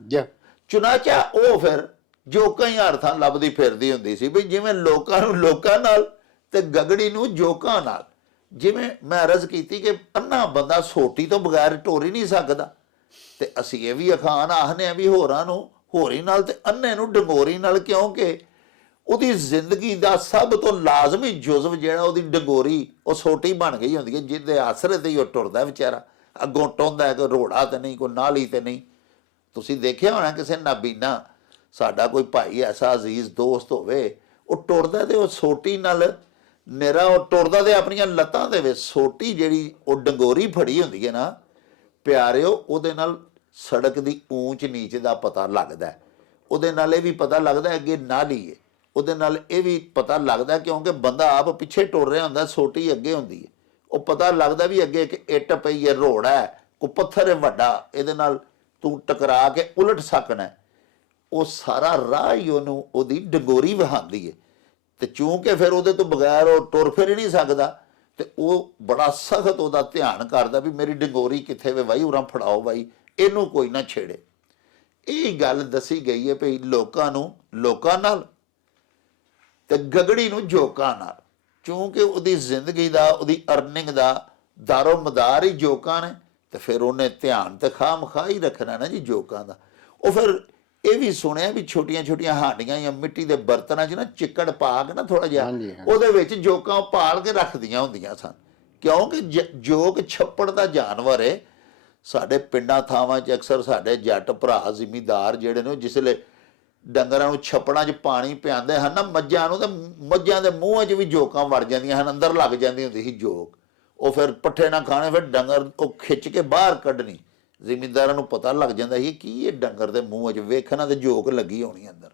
ਚੁਨਾਚਾ ਉਹ ਫਿਰ ਜੋਕਾਂ ਹੀ ਹਰ ਥਾਂ ਲੱਭਦੀ ਫਿਰਦੀ ਹੁੰਦੀ ਸੀ ਵੀ ਜਿਵੇਂ ਲੋਕਾਂ ਨੂੰ ਲੋਕਾਂ ਨਾਲ ਤੇ ਗਗੜੀ ਨੂੰ ਜੋਕਾਂ ਨਾਲ। ਜਿਵੇਂ ਮੈਂ ਅਰਜ਼ ਕੀਤੀ ਕਿ ਅੰਨਾ ਬੰਦਾ ਸੋਟੀ ਤੋਂ ਬਗੈਰ ਟੋਰ ਹੀ ਨਹੀਂ ਸਕਦਾ, ਤੇ ਅਸੀਂ ਇਹ ਵੀ ਅਖਾਣ ਆਖਦੇ ਹਾਂ ਵੀ ਹੋਰਾਂ ਨੂੰ ਹੋਰੀ ਨਾਲ ਤੇ ਅੰਨੇ ਨੂੰ ਡੰਗੋਰੀ ਨਾਲ, ਕਿਉਂਕਿ ਉਹਦੀ ਜ਼ਿੰਦਗੀ ਦਾ ਸਭ ਤੋਂ ਲਾਜ਼ਮੀ ਜੁਜ਼ਵ ਜਿਹੜਾ ਉਹਦੀ ਡੰਗੋਰੀ ਉਹ ਸੋਟੀ ਬਣ ਗਈ ਹੁੰਦੀ ਹੈ, ਜਿਹਦੇ ਆਸਰੇ ਤੇ ਹੀ ਉਹ ਟੁਰਦਾ ਵਿਚਾਰਾ। ਅੱਗੋਂ ਟੋਂਦਾ ਕੋਈ ਰੋੜਾ ਤੇ ਨਹੀਂ, ਕੋਈ ਨਾਲੀ ਤੇ ਨਹੀਂ। ਤੁਸੀਂ ਦੇਖਿਆ ਹੋਣਾ ਕਿਸੇ ਨਾਬੀਨਾ ਸਾਡਾ ਕੋਈ ਭਾਈ ਐਸਾ ਅਜ਼ੀਜ਼ ਦੋਸਤ ਹੋਵੇ, ਉਹ ਟੁਰਦਾ ਤੇ ਉਹ ਸੋਟੀ ਨਾਲ ਨਿਰਾ, ਉਹ ਟੁਰਦਾ ਤੇ ਆਪਣੀਆਂ ਲੱਤਾਂ ਦੇ ਵਿੱਚ ਸੋਟੀ ਜਿਹੜੀ ਉਹ ਡੰਗੋਰੀ ਫੜੀ ਹੁੰਦੀ ਹੈ ਨਾ ਪਿਆਰਿਓ, ਉਹਦੇ ਨਾਲ ਸੜਕ ਦੀ ਊਂਚ ਨੀਚ ਦਾ ਪਤਾ ਲੱਗਦਾ। ਉਹਦੇ ਨਾਲ ਇਹ ਵੀ ਪਤਾ ਲੱਗਦਾ ਅੱਗੇ ਨਾਲੀ ਹੈ, ਉਹਦੇ ਨਾਲ ਇਹ ਵੀ ਪਤਾ ਲੱਗਦਾ ਕਿਉਂਕਿ ਬੰਦਾ ਆਪ ਪਿੱਛੇ ਟੁਰ ਰਿਹਾ ਹੁੰਦਾ, ਸੋਟੀ ਅੱਗੇ ਹੁੰਦੀ ਹੈ, ਉਹ ਪਤਾ ਲੱਗਦਾ ਵੀ ਅੱਗੇ ਇੱਕ ਇੱਟ ਪਈ ਹੈ, ਰੋੜਾ ਹੈ, ਕੋਈ ਪੱਥਰ ਹੈ ਵੱਡਾ, ਇਹਦੇ ਨਾਲ ਤੂੰ ਟਕਰਾ ਕੇ ਉਲਟ ਸਕਣਾ। ਉਹ ਸਾਰਾ ਰਾਹ ਹੀ ਉਹਨੂੰ ਉਹਦੀ ਡੰਗੋਰੀ ਵਹਾਉਂਦੀ ਹੈ, ਤੇ ਚੂੰਕਿ ਫਿਰ ਉਹਦੇ ਤੋਂ ਬਗੈਰ ਉਹ ਟੁਰ ਫਿਰ ਹੀ ਨਹੀਂ ਸਕਦਾ, ਤੇ ਉਹ ਬੜਾ ਸਖਤ ਉਹਦਾ ਧਿਆਨ ਕਰਦਾ ਵੀ ਮੇਰੀ ਡੰਗੋਰੀ ਕਿੱਥੇ ਵੇ ਬਾਈ, ਉਰਾਂ ਫੜਾਓ ਬਾਈ, ਇਹਨੂੰ ਕੋਈ ਨਾ ਛੇੜੇ। ਇਹ ਗੱਲ ਦੱਸੀ ਗਈ ਹੈ ਭਈ ਲੋਕਾਂ ਨੂੰ ਲੋਕਾਂ ਨਾਲ ਤੇ ਗਗੜੀ ਨੂੰ ਜੋਕਾਂ ਨਾਲ, ਕਿਉਂਕਿ ਉਹਦੀ ਜ਼ਿੰਦਗੀ ਦਾ, ਉਹਦੀ ਅਰਨਿੰਗ ਦਾ ਦਾਰੋ ਮਦਾਰ ਹੀ ਜੋਕਾਂ ਨੇ, ਤੇ ਫਿਰ ਉਹਨੇ ਧਿਆਨ ਤੇ ਖਾਮਖਾ ਹੀ ਰੱਖਣਾ ਨਾ ਜੀ ਜੋਕਾਂ ਦਾ। ਉਹ ਫਿਰ ਇਹ ਵੀ ਸੁਣਿਆ ਵੀ ਛੋਟੀਆਂ ਛੋਟੀਆਂ ਹਾਂਡੀਆਂ ਜਾਂ ਮਿੱਟੀ ਦੇ ਬਰਤਨਾਂ 'ਚ ਨਾ ਚਿੱਕੜ ਪਾ ਕੇ ਨਾ ਥੋੜਾ ਜਿਹਾ ਉਹਦੇ ਵਿੱਚ ਜੋਕਾਂ ਪਾਲ ਕੇ ਰੱਖਦੀਆਂ ਹੁੰਦੀਆਂ ਸਨ, ਕਿਉਂਕਿ ਜੋਕ ਛੱਪੜ ਦਾ ਜਾਨਵਰ ਹੈ। ਸਾਡੇ ਪਿੰਡਾਂ ਥਾਵਾਂ 'ਚ ਅਕਸਰ ਸਾਡੇ ਜੱਟ ਭਰਾ ਜ਼ਿਮੀਂਦਾਰ ਜਿਹੜੇ ਨੇ, ਜਿਸਲੇ ਡੰਗਰਾਂ ਨੂੰ ਛੱਪੜਾਂ 'ਚ ਪਾਣੀ ਪਿਆਉਂਦੇ ਹਨ ਨਾ ਮੱਝਾਂ ਨੂੰ, ਤਾਂ ਮੱਝਾਂ ਦੇ ਮੂੰਹਾਂ 'ਚ ਵੀ ਜੋਕਾਂ ਵੜ ਜਾਂਦੀਆਂ ਹਨ, ਅੰਦਰ ਲੱਗ ਜਾਂਦੀ ਹੁੰਦੀ ਸੀ ਜੋਕ। ਉਹ ਫਿਰ ਪੱਠੇ ਨਾ ਖਾਣੇ, ਫਿਰ ਡੰਗਰ ਉਹ ਖਿੱਚ ਕੇ ਬਾਹਰ ਕੱਢਣੀ। ਜ਼ਿਮੀਂਦਾਰਾਂ ਨੂੰ ਪਤਾ ਲੱਗ ਜਾਂਦਾ ਸੀ ਕੀ ਇਹ ਡੰਗਰ ਦੇ ਮੂੰਹ 'ਚ ਵੇਖਣਾ ਤੇ ਜੋਕ ਲੱਗੀ ਹੋਣੀ ਅੰਦਰ।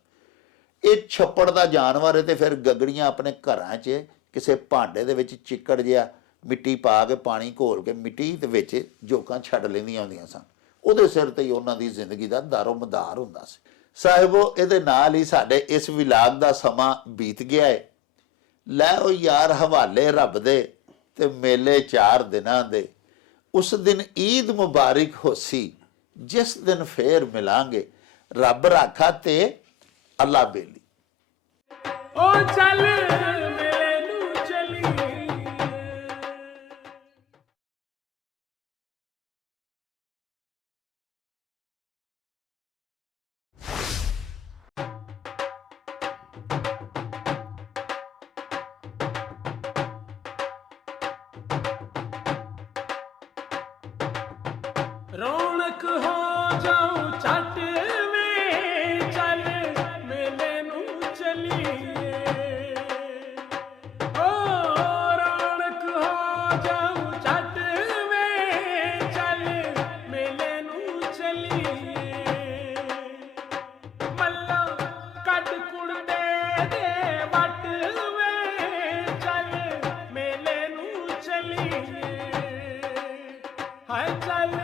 ਇਹ ਛੱਪੜ ਦਾ ਜਾਨਵਰ ਹੈ, ਤੇ ਫਿਰ ਗਗੜੀਆਂ ਆਪਣੇ ਘਰਾਂ 'ਚ ਕਿਸੇ ਭਾਂਡੇ ਦੇ ਵਿੱਚ ਚਿੱਕੜ ਜਿਹਾ ਮਿੱਟੀ ਪਾ ਕੇ, ਪਾਣੀ ਘੋਲ ਕੇ ਮਿੱਟੀ ਦੇ ਵਿੱਚ ਜੋਕਾਂ ਛੱਡ ਲੈਂਦੀਆਂ ਹੁੰਦੀਆਂ ਸਨ। ਉਹਦੇ ਸਿਰ ਤੇ ਹੀ ਉਹਨਾਂ ਦੀ ਜ਼ਿੰਦਗੀ ਦਾ ਦਾਰੋ ਮਦਾਰ ਹੁੰਦਾ ਸੀ। ਸਾਹਿਬੋ, ਇਹਦੇ ਨਾਲ ਹੀ ਸਾਡੇ ਇਸ ਵਿਲਾਗ ਦਾ ਸਮਾਂ ਬੀਤ ਗਿਆ ਹੈ। ਲੈ ਉਹ ਯਾਰ ਹਵਾਲੇ ਰੱਬ ਦੇ ਤੇ ਮੇਲੇ 4 ਦਿਨਾਂ ਦੇ, ਉਸ ਦਿਨ ਈਦ ਮੁਬਾਰਕ ਹੋਸੀ, ਜਿਸ ਦਿਨ ਫੇਰ ਮਿਲਾਂਗੇ, ਰੱਬ ਰਾਖਾ ਤੇ ਅੱਲਾ ਬੇਲੀ। ओ चल मेले नू चली, रौनक हो जाऊं छट में, चल मेले नू चलीए। ओ रौनक हो जाऊं छट में, चल मेले नू चलीए। मल्ला कट कुड़दे दे वट में, चल मेले नू चलीए। हाय चल